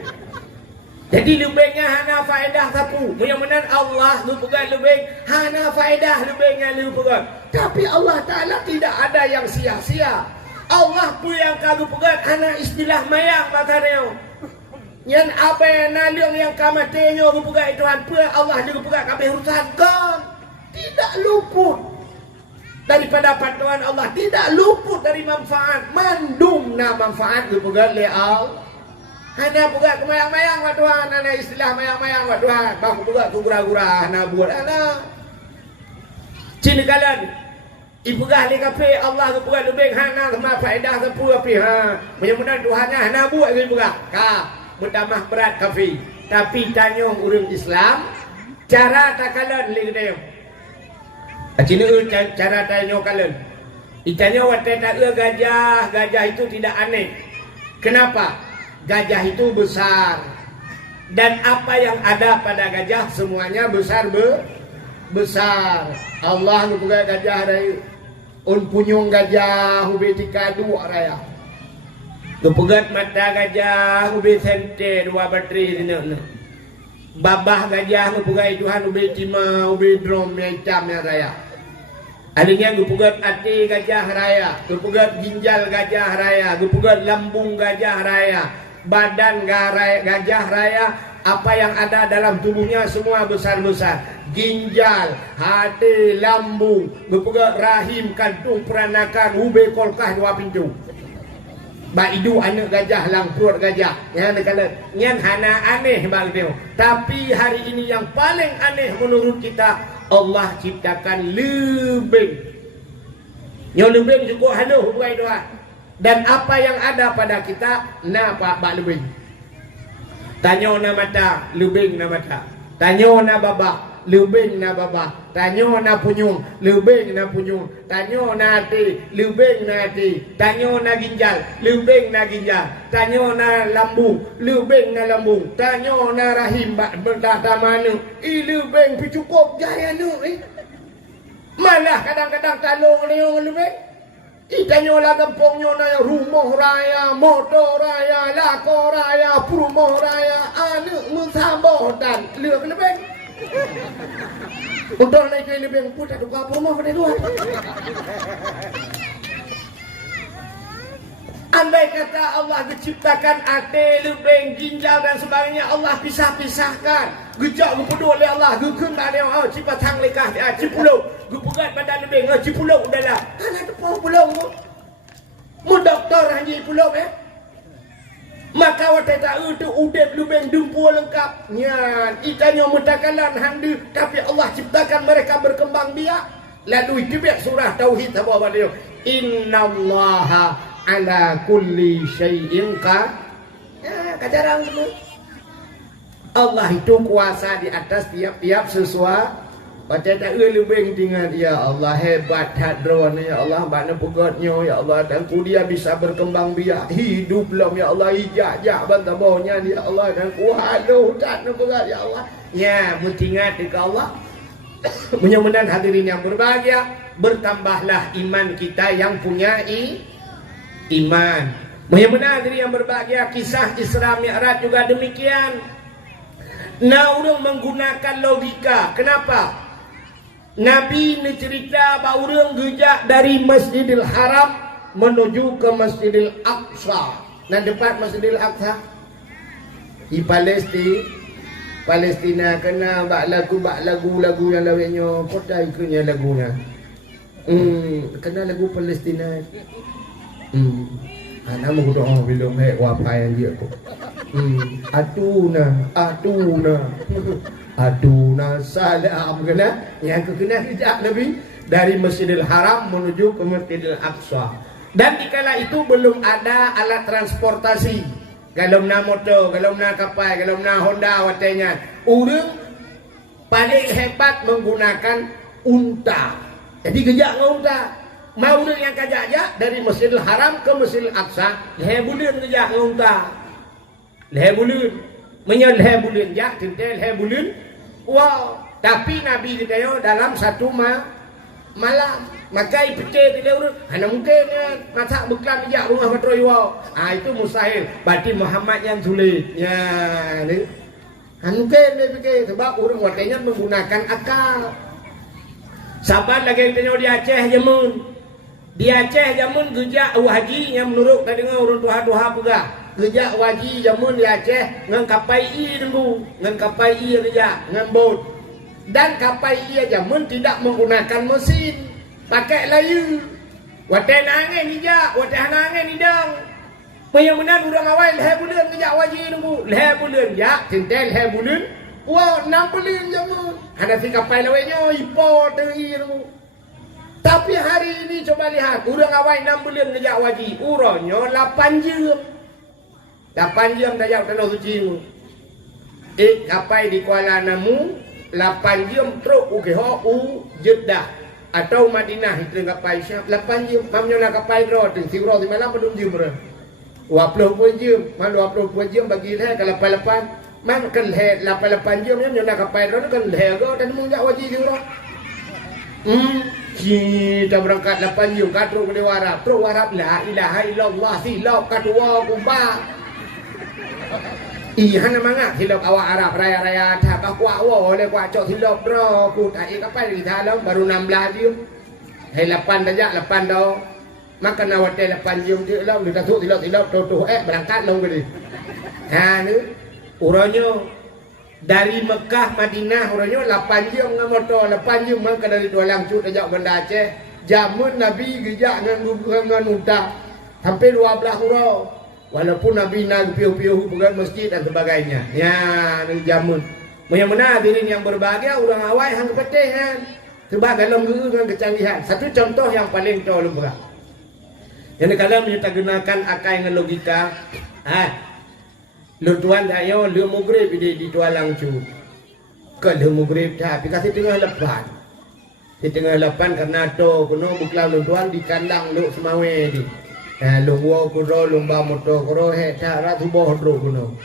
Jadi lubingnya hana faedah sapu. Mudah-mudahan Allah lu pegang lubing, hana faedah lubingnya lu pegang. Tapi Allah Taala tidak ada yang sia-sia. Allah pun yang kagu pegang hana istilah mayang makareo. Yang apa yang naliung yang kamatenya lu pegang Tuhan pun Allah juga pegang kabeh urusan kan. Tidak luput daripada panduan Allah, tidak luput dari manfaat. Mandumna manfaat lu pegang le Allah. Hana pegang kemayang-mayang wa Tuhan, hana istilah mayang-mayang wa Tuhan. Bang pegang tu gura-gura hana buat hana. Cina kalan ibu gah le kafe Allah tu pegang lebih hana sama faedah sapu api ha. Mudah-mudahan Tuhannya hana buat ke pegang. Ka bertambah berat kafe. Tapi tanya orang Islam cara takalan le dia. Cina cara tanya kalian. Itanya watai tak gajah itu tidak aneh. Kenapa? Gajah itu besar. Dan apa yang ada pada gajah semuanya besar besar. Allah nubuga gajah dari punyung gajah ubi tikadu raya. Nubugat mata gajah ubi sente dua bateri dina. Babah gajah nubuga Tuhan ubi cima ubi drum mecam raya. Adanya gupugat hati gajah raya, gupugat ginjal gajah raya, gupugat lambung gajah raya, badan gajah raya, apa yang ada dalam tubuhnya semua besar-besar. Ginjal, hati, lambung, gupugat rahim, kantung, peranakan, ube, kolkah, dua pintu. Baidu anak gajah, lang perut gajah. Yang hana aneh bang teo. Tapi hari ini yang paling aneh menurut kita, Allah ciptakan lebing. Yang lebing cukup haluh buai doa. Dan apa yang ada pada kita, na pak lebing. Tanya na mata, lebing na mata. Tanya na babak, lebing na babak. Tanya na punyung, lebing na punyung. Tanya na hati, lebing na hati. Tanya na ginjal, lebing na ginjal. Tanya na lambung, lebing na lambung. Tanya na rahim, berdata mana. Lebing cukup jaya nu. Malah kadang-kadang talung leong lebing. Tanya lah kampungnya na rumah raya, motor raya, lako raya, perumahan raya. Anak musabah dan lebing. Untuk naik ke lebih pun tak ada apa rumah pada luar. Andai kata Allah menciptakan hati, lebing, ginjal dan sebagainya, Allah pisah-pisahkan. Gejak gupedul oleh Allah, gukun tak ada orang cipatang lekah, cipulau, gupegat badan lebing, cipulau udahlah. Kan ada pulau tu. Mu doktor haji pulau Maka watai tak itu udep lubeng dumpu lengkap. Nyan, itanya mutakalan handu, tapi Allah ciptakan mereka berkembang biak. Lalu itu biak surah tauhid apa beliau? Innallaha ala kulli syai'in kajarang semua. Allah itu kuasa di atas tiap-tiap sesuatu. Baca tak lebih dengan dia. Allah hebat hadron ya Allah, mana pegatnya ya Allah, dan dia bisa berkembang biak hidup lam ya Allah, ijak bantabaunya ya Allah, dan waduh tak berat ya Allah. Ya, mengingat ke Allah. Mudah-mudahan hadirin yang berbahagia, bertambahlah iman kita yang punya iman. Mudah-mudahan hadirin yang berbahagia, kisah Isra Mi'raj juga demikian. Nah, orang menggunakan logika. Kenapa? Nabi ni cerita bahawa orang gejak dari Masjidil Haram menuju ke Masjidil Aqsa. Nah, depan Masjidil Aqsa di Palestina kena bak lagu yang lainnya kota ikutnya lagunya. Kena lagu Palestina. Nama doa belum wapai dia tu. Aduna salam kena yang kena hijab Nabi dari Masjidil Haram menuju ke Masjidil Aqsa. Dan dikala itu belum ada alat transportasi. Kalau na motor, kalau na kapal, kalau na Honda watenya. Orang paling hebat menggunakan unta. Jadi gejak dengan unta. Mau yang kajak dari Masjidil Haram ke Masjidil Aqsa, lebulan gejak dengan unta. Lebulan. Menyeleh bulan jak tentel he bulan. Wow, tapi Nabi kita dalam satu malam. Maka ipece dia urut. Hanya mungkin masa beklam jak rumah patroi wow. Itu mustahil. Berarti Muhammad yang sulit. Ya, ni. Mungkin dia fikir sebab orang watanya menggunakan akal. Sahabat lagi kita di Aceh jamun. Di Aceh jamun gejak haji yang menurut tadi dengar orang tuha-tuha pegah. Gejak wajib jamun di Aceh ngan kapai nunggu, ngan kapai rejak, ngan bot. Dan kapai jamun tidak menggunakan mesin, pakai layu. Watai nangin nijak, watai nangin nidang. Menyamanan urang awal leh bulan gejak wajib nunggu, leh bulan jak, tentel leh bulan. Wow, 6 bulan jamun. Ada si kapai lawainya ipo teri nunggu. Tapi hari ini coba lihat, urang awal 6 bulan gejak wajib, urangnya 8 jam. 8 jam dah jauh tanah suci mu. Kapai di Kuala Namu 8 jam teruk Jeddah atau Madinah itu kapai siap 8 jam. Mamnya nak kapai ro tu siuro di malam belum jam ber. 20 jam, malu 20 jam bagi saya ke 88. Man kan he 88 jam ni nak kapal ron kan he go dan mung jak wajib dia. Kita berangkat 8 jam kat teruk ke Arab. Teruk Arab la ilaha illallah silap kat wa kumba. Ihan mangak silap awak Arab raya-raya tak kuat wa oleh kuat cok silap bro ku tak kapal di dalam baru 16 jam. Hai 8 saja 8 dah. Makan awak 8 jam je lah dia tak silap tu berangkat long ke. Ha ni urangnya dari Mekah Madinah urangnya 8 jam dengan motor 8 jam maka dari Dua Langcut ajak Banda Aceh jamun Nabi gejak dengan unta sampai 12 hurau walaupun Nabi nak piuh-piuh bukan masjid dan sebagainya ya ni jamun yang mana hadirin yang berbahagia orang awal hang petih kan sebab dalam guru dengan kecanggihan satu contoh yang paling tolong berat yang kalau kita gunakan akal dengan logika lu tuan ayo lu mugrib di Dua Langcut. Ke lu mugrib tapi kasih tengah lepan. Di tengah lepan karena to kuno buklau lu tuan di kandang lu semawe di. Lu wo kuno lu ba motor kuno he ta ra tu bo ro kuno.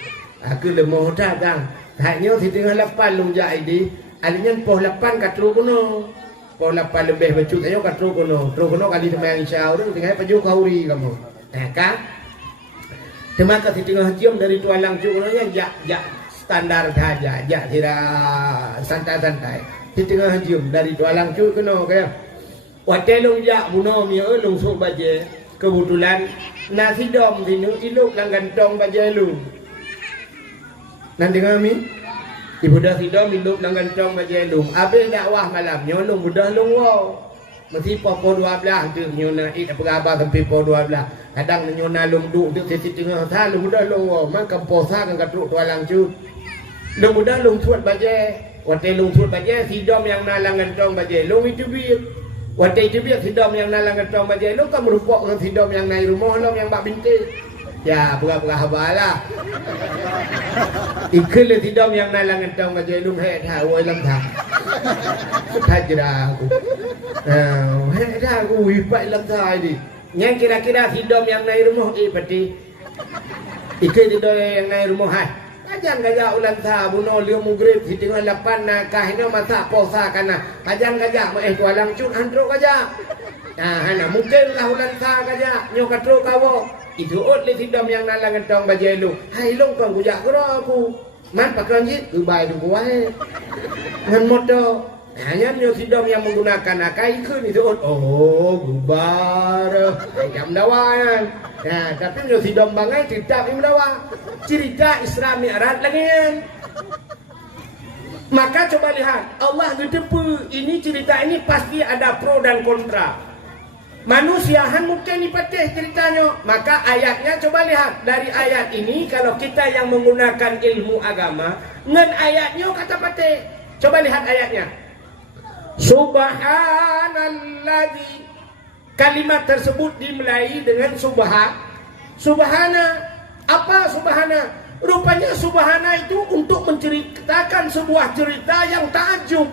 Aku le mo ta kang. Haknya di tengah lepan lu jai di. Alinya poh lepan kat lu kuno. Poh lepan lebih becut ayo kat lu kuno. Tru kuno kali temang insya Allah tinggal paju kauri kamu. Kan? Temaka di tengah jam dari Dua Langcut ya standar saja, ya tidak santai-santai. Di tengah jam dari Dua Langcut kena kaya. Waktu long ya buno mi long sok baje kebetulan nasi dom sini iluk lang gantong baje lu. Nanti kami ibu dah si dom iluk lang gantong baje lu. Habis dakwah malam nyolong mudah long wow. Mesti pukul 12 tu nyona apa khabar sampai pukul 12. Kadang nyona lung duk tu sisi tengah tha lung mudah lung man kamposa kan katruk Dua Langcut. Lung mudah lung suat baje. Waktu lung suat baje si dom yang nalang gantong baje lung itu biar. Waktu itu biar si dom yang nalang gantong baje lung kan merupok dengan si dom yang naik rumah lung yang bak bintik. Ya pura-pura habalah. Ikut si dom yang nalang gantong baje lung he tha oi lam tha. Tajra aku. He dah aku hibat lam tha ni. Yang kira-kira hidom yang naik rumah peti ikut hidom yang naik rumah hai kajan gajah ulan tha buno liu mugrib di tengah 8 nakah ini masa posa kana kajan gajah Dua Langcut andro gajah hana mungkin lah ulan tha gajah nyo katro kawo itu ot le hidom yang nalang entong bajai lu hai long kong gujak kro aku man pakai jit dubai tu kuai ngan motor hanya hidom yang menggunakan akai ikut itu oh bubar jam dawan nah tapi hidom bangai tidak imdawa cerita Isra Mi'raj lagi maka coba lihat Allah gedepu ini cerita ini pasti ada pro dan kontra manusiahan mungkin dipatih ceritanya maka ayatnya coba lihat dari ayat ini kalau kita yang menggunakan ilmu agama ngan ayatnya kata patih coba lihat ayatnya Subhanalladzi kalimat tersebut dimulai dengan subhana apa subhana rupanya subhana itu untuk menceritakan sebuah cerita yang takjub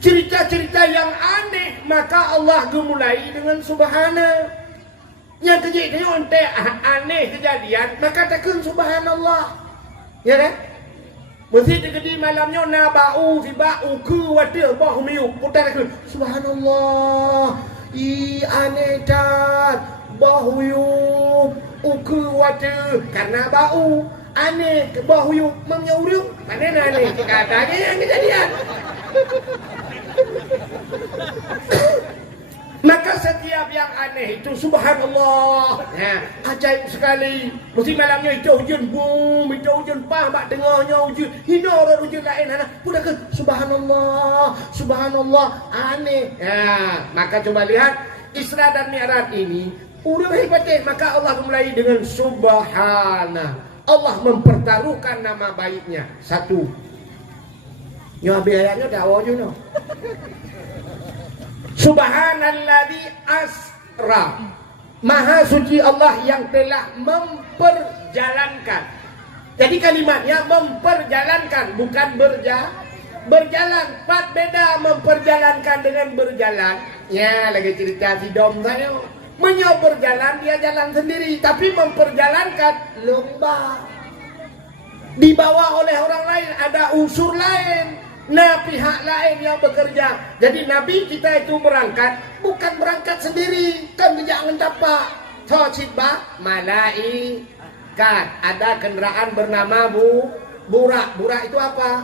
cerita-cerita yang aneh maka Allah dimulai dengan subhana yang kejadian aneh kejadian maka takkan subhanallah ya kan mesti digedi malamnya na bau fi bau ku wadir bah miu putar ke subhanallah i anetat bau yu uku wadir karena bau aneh bau yu memnyurung mana aneh katanya yang kejadian maka setiap yang aneh itu subhanallah ya ajaib sekali mesti malamnya itu hujan boom itu hujan pah mak dengarnya hujan hina orang hujan lain anak pun ke subhanallah aneh ya maka coba lihat Isra dan Mi'raj ini udah hebatnya maka Allah mulai dengan subhana Allah mempertaruhkan nama baiknya satu nyabi ayatnya dakwah juga Subhanalladzi asra Maha suci Allah yang telah memperjalankan. Jadi kalimatnya memperjalankan bukan berjalan. Pat beda memperjalankan dengan berjalan. Ya lagi cerita si dom saya. Menyo berjalan, dia jalan sendiri, tapi memperjalankan lomba. Dibawa oleh orang lain, ada unsur lain, pihak lain yang bekerja. Jadi Nabi kita itu berangkat, bukan berangkat sendiri, kan jangan dapat. Thocibah malaikat, ada kendaraan bernama burak. Burak itu apa?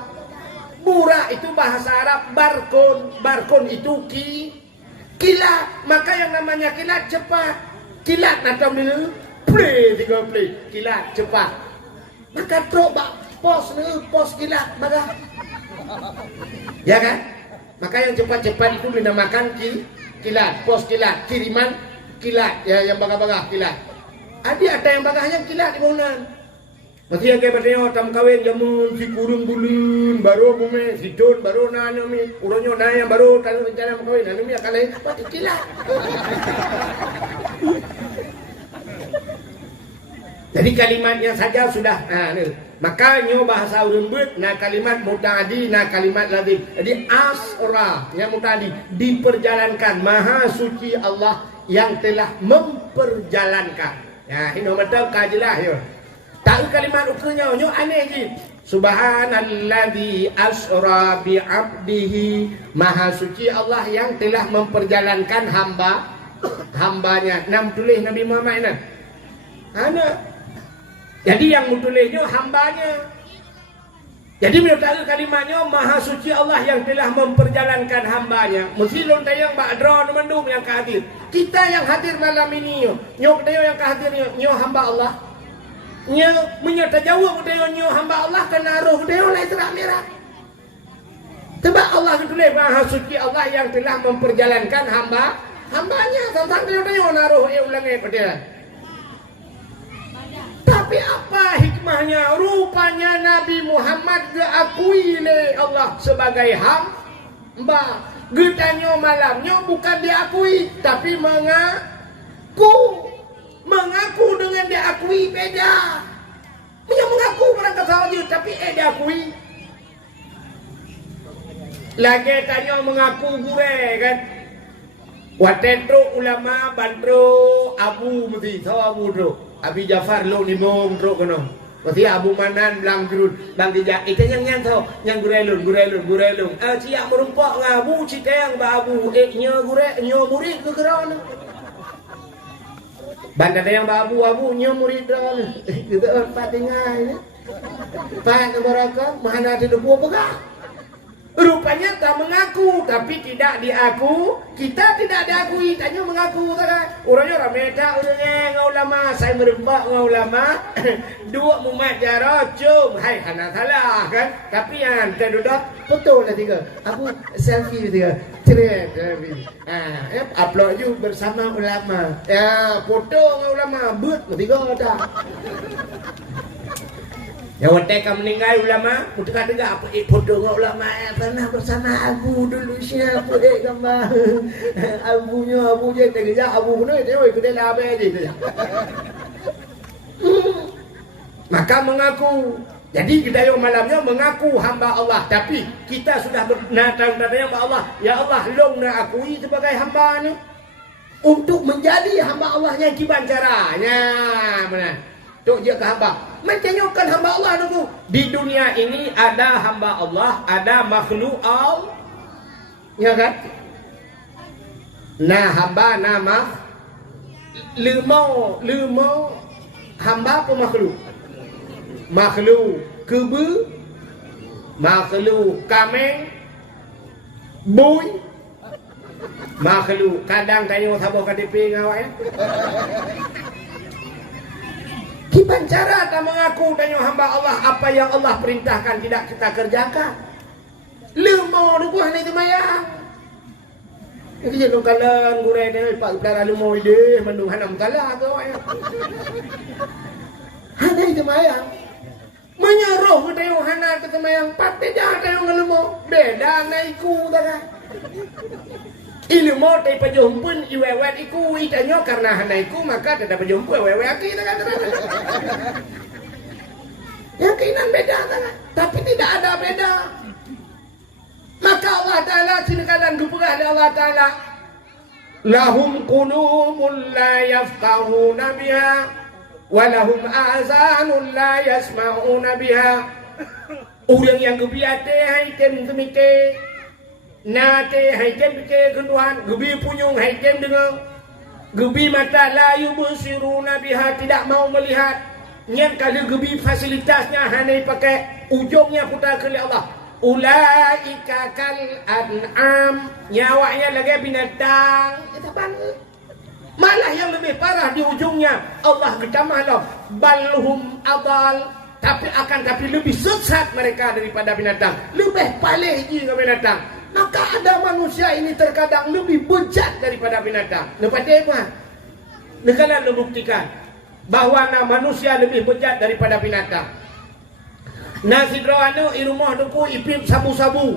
Burak itu bahasa Arab barkun. Barkun itu kilat. Maka yang namanya kilat cepat. Kilat atau play kilat cepat. Maka truk pos kilat maka. Ya kan? Maka yang cepat-cepat itu dinamakan kilat, pos kilat, kiriman kilat, ya yang bagah-bagah kilat. Ada yang bagahnya kilat di bangunan. Mesti yang kayak bertanya tam kawin jamun si kurung bulun baru bume si don baru nanya mi uronyo nanya baru kalau rencana kawin anu mi akalai pati kilat. Jadi kalimatnya saja sudah makanya bahasa urut kalimat mutadi kalimat lazim. Jadi asra yang mutadi diperjalankan, maha suci Allah yang telah memperjalankan. Ya, ini betul kajilah ya. Tahu kalimat ukurnya aneh je. Subhanalladzi asra bi 'abdihi, maha suci Allah yang telah memperjalankan hambanya. Nam tulis Nabi Muhammad ini. Ada. Jadi yang mutulisnya hambanya. Jadi menurut kalimatnya maha suci Allah yang telah memperjalankan hambanya. Mesti lontayang ba'dra mendung yang hadir. Kita yang hadir malam ini nyok dia yang hadir nyo hamba Allah. Nyo menyata jauh dia nyo hamba Allah kena roh dia oleh terang merah. Sebab Allah tulis maha suci Allah yang telah memperjalankan hambanya. Tentang dia naruh ulangi pada. Tapi apa hikmahnya? Rupanya Nabi Muhammad diakui oleh Allah sebagai hamba. Getanyo malamnya bukan diakui, tapi mengaku. Mengaku dengan diakui beda. Dia mengaku mereka saja, tapi diakui. Lagi tanya mengaku gure kan. Watentro ulama bantro abu mesti sawa abu tro. Abi Jafar lo ni mom tro kono. Mesti Abu Manan bilang turun bang tidak itu yang tahu yang gurelun. Cia merumpak ngabu citeng babu nyo murid ke keran. Banda yang babu nyo murid dah. Kita empat tinggal. Pak baraka mana ada debu pegah. Rupanya tak mengaku, tapi tidak diaku. Kita tidak diakui, tanya mengaku kan? Orangnya rameta, orangnya ulama. Saya merempak ulama. Dua mumat jara, cum. Hai, hana salah kan? Tapi yang terdudak betul lah tiga. Aku selfie tiga. Ceret, upload you bersama ulama. Ya, foto ulama, but tiga ada. Ya waktu kamu meninggal ulama, mudah kata apa foto dengan ulama pernah bersama Abu dulu siapa gambar Abu je kerja Abu pun dia ikut dia labe je. Maka mengaku. Jadi kita yang malamnya mengaku hamba Allah, tapi kita sudah bernatang yang Allah. Ya Allah, long nak akui sebagai hamba-Nya untuk menjadi hamba Allah yang gimana caranya? Mana? Tok je ke hamba. Mencanyokan hamba Allah dulu. Di dunia ini ada hamba Allah, ada makhluk Allah. Ya kan? Nah hamba nama lemau hamba apa makhluk? Makhluk kebe, makhluk kameng, boy, makhluk kadang tayo sabo KTP ngawak ya. Gimana cara tak mengaku tanya hamba Allah apa yang Allah perintahkan tidak kita kerjakan? Lemau buah ni tu mayang. Jadi jangan kalan gurau ni pak pelara lemau ide mendung hanam kalah tu ya. Hana itu mayang. Menyeruh tanya hana tu mayang pati dah tanya lemau. Beda naiku tak kan? Ilmu tay pajumpun iwewet iku itanyo karena hanaiku maka tidak pajumpu iwewet kita kan. Yakinan beda kan, tapi tidak ada beda. Maka Allah Ta'ala sinakalan gupurah dari Allah Ta'ala lahum qulubun la yafqahuna biha wa lahum azanun la yasma'una biha. Orang yang gebi ate hai tem semike nate hai tem ke keduan gebi punyung hai tem dengar gebi mata la yubsiruna biha, tidak mau melihat. Nyen kalau gebi fasilitasnya hanya pakai ujungnya putar ke Allah. Ulaika kal an'am, nyawanya lagi binatang. Malah yang lebih parah di ujungnya Allah ketamah loh, balhum adal, tapi lebih sesat mereka daripada binatang, lebih palih ke binatang. Maka ada manusia ini terkadang lebih bejat daripada binatang. Lepas apa? Negara membuktikan bahwa manusia lebih bejat daripada binatang. Nasi anu di rumah duku ipip sabu-sabu.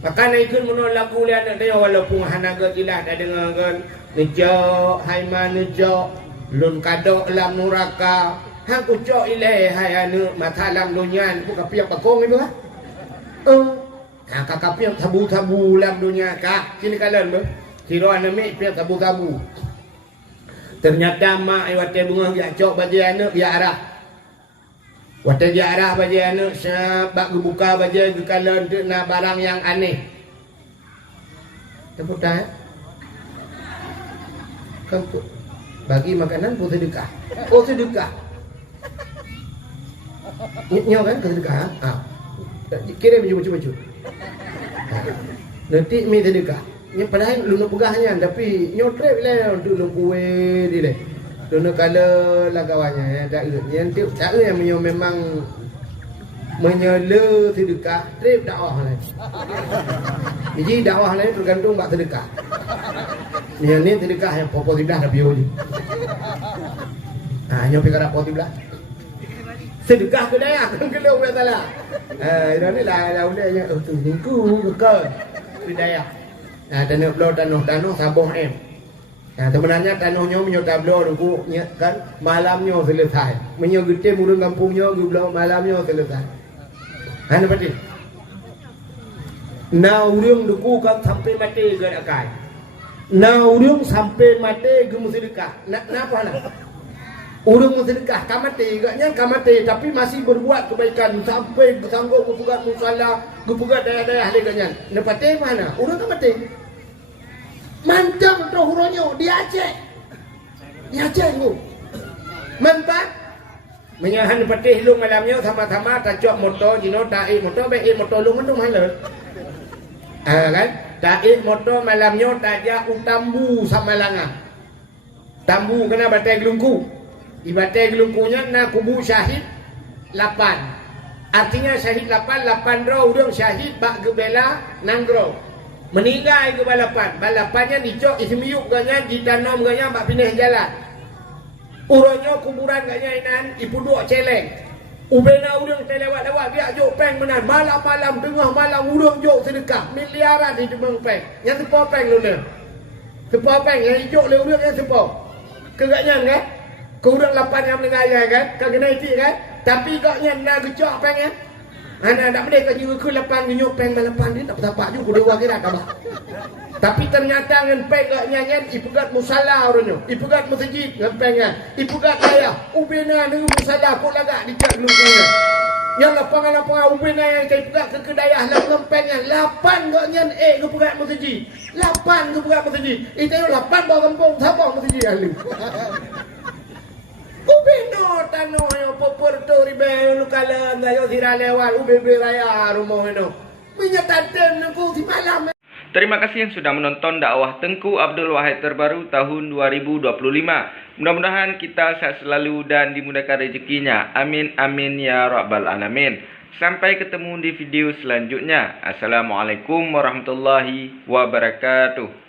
Maka ikut menolak lagu lihat dia walaupun hanaga gilah dah dengar kan. Nejo haiman nejo lun kadok lam nuraka. Hang kucok ilai hai anu mata lam dunia buka piak bakong itu ha. Kakak piak sabu-sabu lam dunia kak. Sini kalian ber. Siro anu mek piak sabu-sabu. Ternyata mak wate bunga dia cok baju anak dia arah. Wate dia arah baju anak sebab buka baju ke kalau untuk nak barang yang aneh. Tepuk tangan. Kau bagi makanan pun sedekah. Oh sedekah. Nyo kan ke sedekah. Kirim baju-baju. Nanti mi sedekah. Yang padahal lu nak pegahnya tapi nyotrep lah untuk lu kue di le. Lu nak kala lagawannya ya tak yang tak yang memang menyela sedekah trip dakwah lah. Jadi dakwah lah tergantung bak sedekah. Yang ni sedekah yang popo tidah dah bio je. Nyo perkara popo tidah. Sedekah ke daya kan kelo salah. Ini lah ulanya tu niku bukan daya. Tanah blow tanah sabuh em. Sebenarnya tanahnya menyota blow nunggu kan malamnya selesai. Menyo gede murung kampungnya blow malamnya selesai. Hanya berarti. Na urung duku kan sampai mati ke akai. Na urung sampai mati ke musyrikah. Kenapa nak? Urung musyrikah kamati gaknya kamati tapi masih berbuat kebaikan sampai bersanggup berbuat musalla, berbuat daya-daya leganya. Nepate mana? Urung kamati. Mantap tu huronyo di Aceh. Di Aceh tu. Mantap. Menyahan nepate lu malamnya sama-sama tajok motor jino taik motor baik motor lu mendung haler. Kan? Taik motor malamnya tajak utambu sama langa. Tambu kena batai gelungku. Ibadah gelungkunya na kubu syahid 8. Artinya syahid 8 roh udang syahid bak gebela nanggro. Meninggal ke balapan. Balapannya dicok ismiyuk ganya ditanam ganya bak pindah jalan. Uronyo kuburan ganya inan ipuduk celeng. Ubena udang terlewat-lewat biak jok peng menan. Malam-malam tengah malam udang jok sedekah. Miliaran di demang peng. Yang sepo peng lu ni. Sepo peng yang hijau le udang yang sepo. Kegaknya kan? Kurang 8 yang meninggal kan? Kau kena iti kan? Tapi kau yang nak gecok peng kan? Anak tak boleh kau juga ke 8 genyok peng 8 dia tak tapak juga dewa kira kabah. Tapi ternyata dengan peng kau nyanyian ipugat musala orangnya. Ipugat masjid dengan peng kan? Ipugat ayah. Ubena dengan musala kau lagak dicak gelungkunya. Yang lapangan-lapangan ubena yang kau ipugat ke kedayah dengan peng kan? 8 kau nyanyian kau ipugat masjid. 8 kau ipugat masjid. Itu 8 bawa kampung sabang masjid ahli. Ubeno tanah yang popor tu ribe lu kala ngayo sira lewat ubebe raya rumah itu. Minyak tatem nunggu di malam. Terima kasih yang sudah menonton dakwah Tengku Abdul Wahid terbaru tahun 2025. Mudah-mudahan kita sehat selalu dan dimudahkan rezekinya. Amin amin ya rabbal alamin. Sampai ketemu di video selanjutnya. Assalamualaikum warahmatullahi wabarakatuh.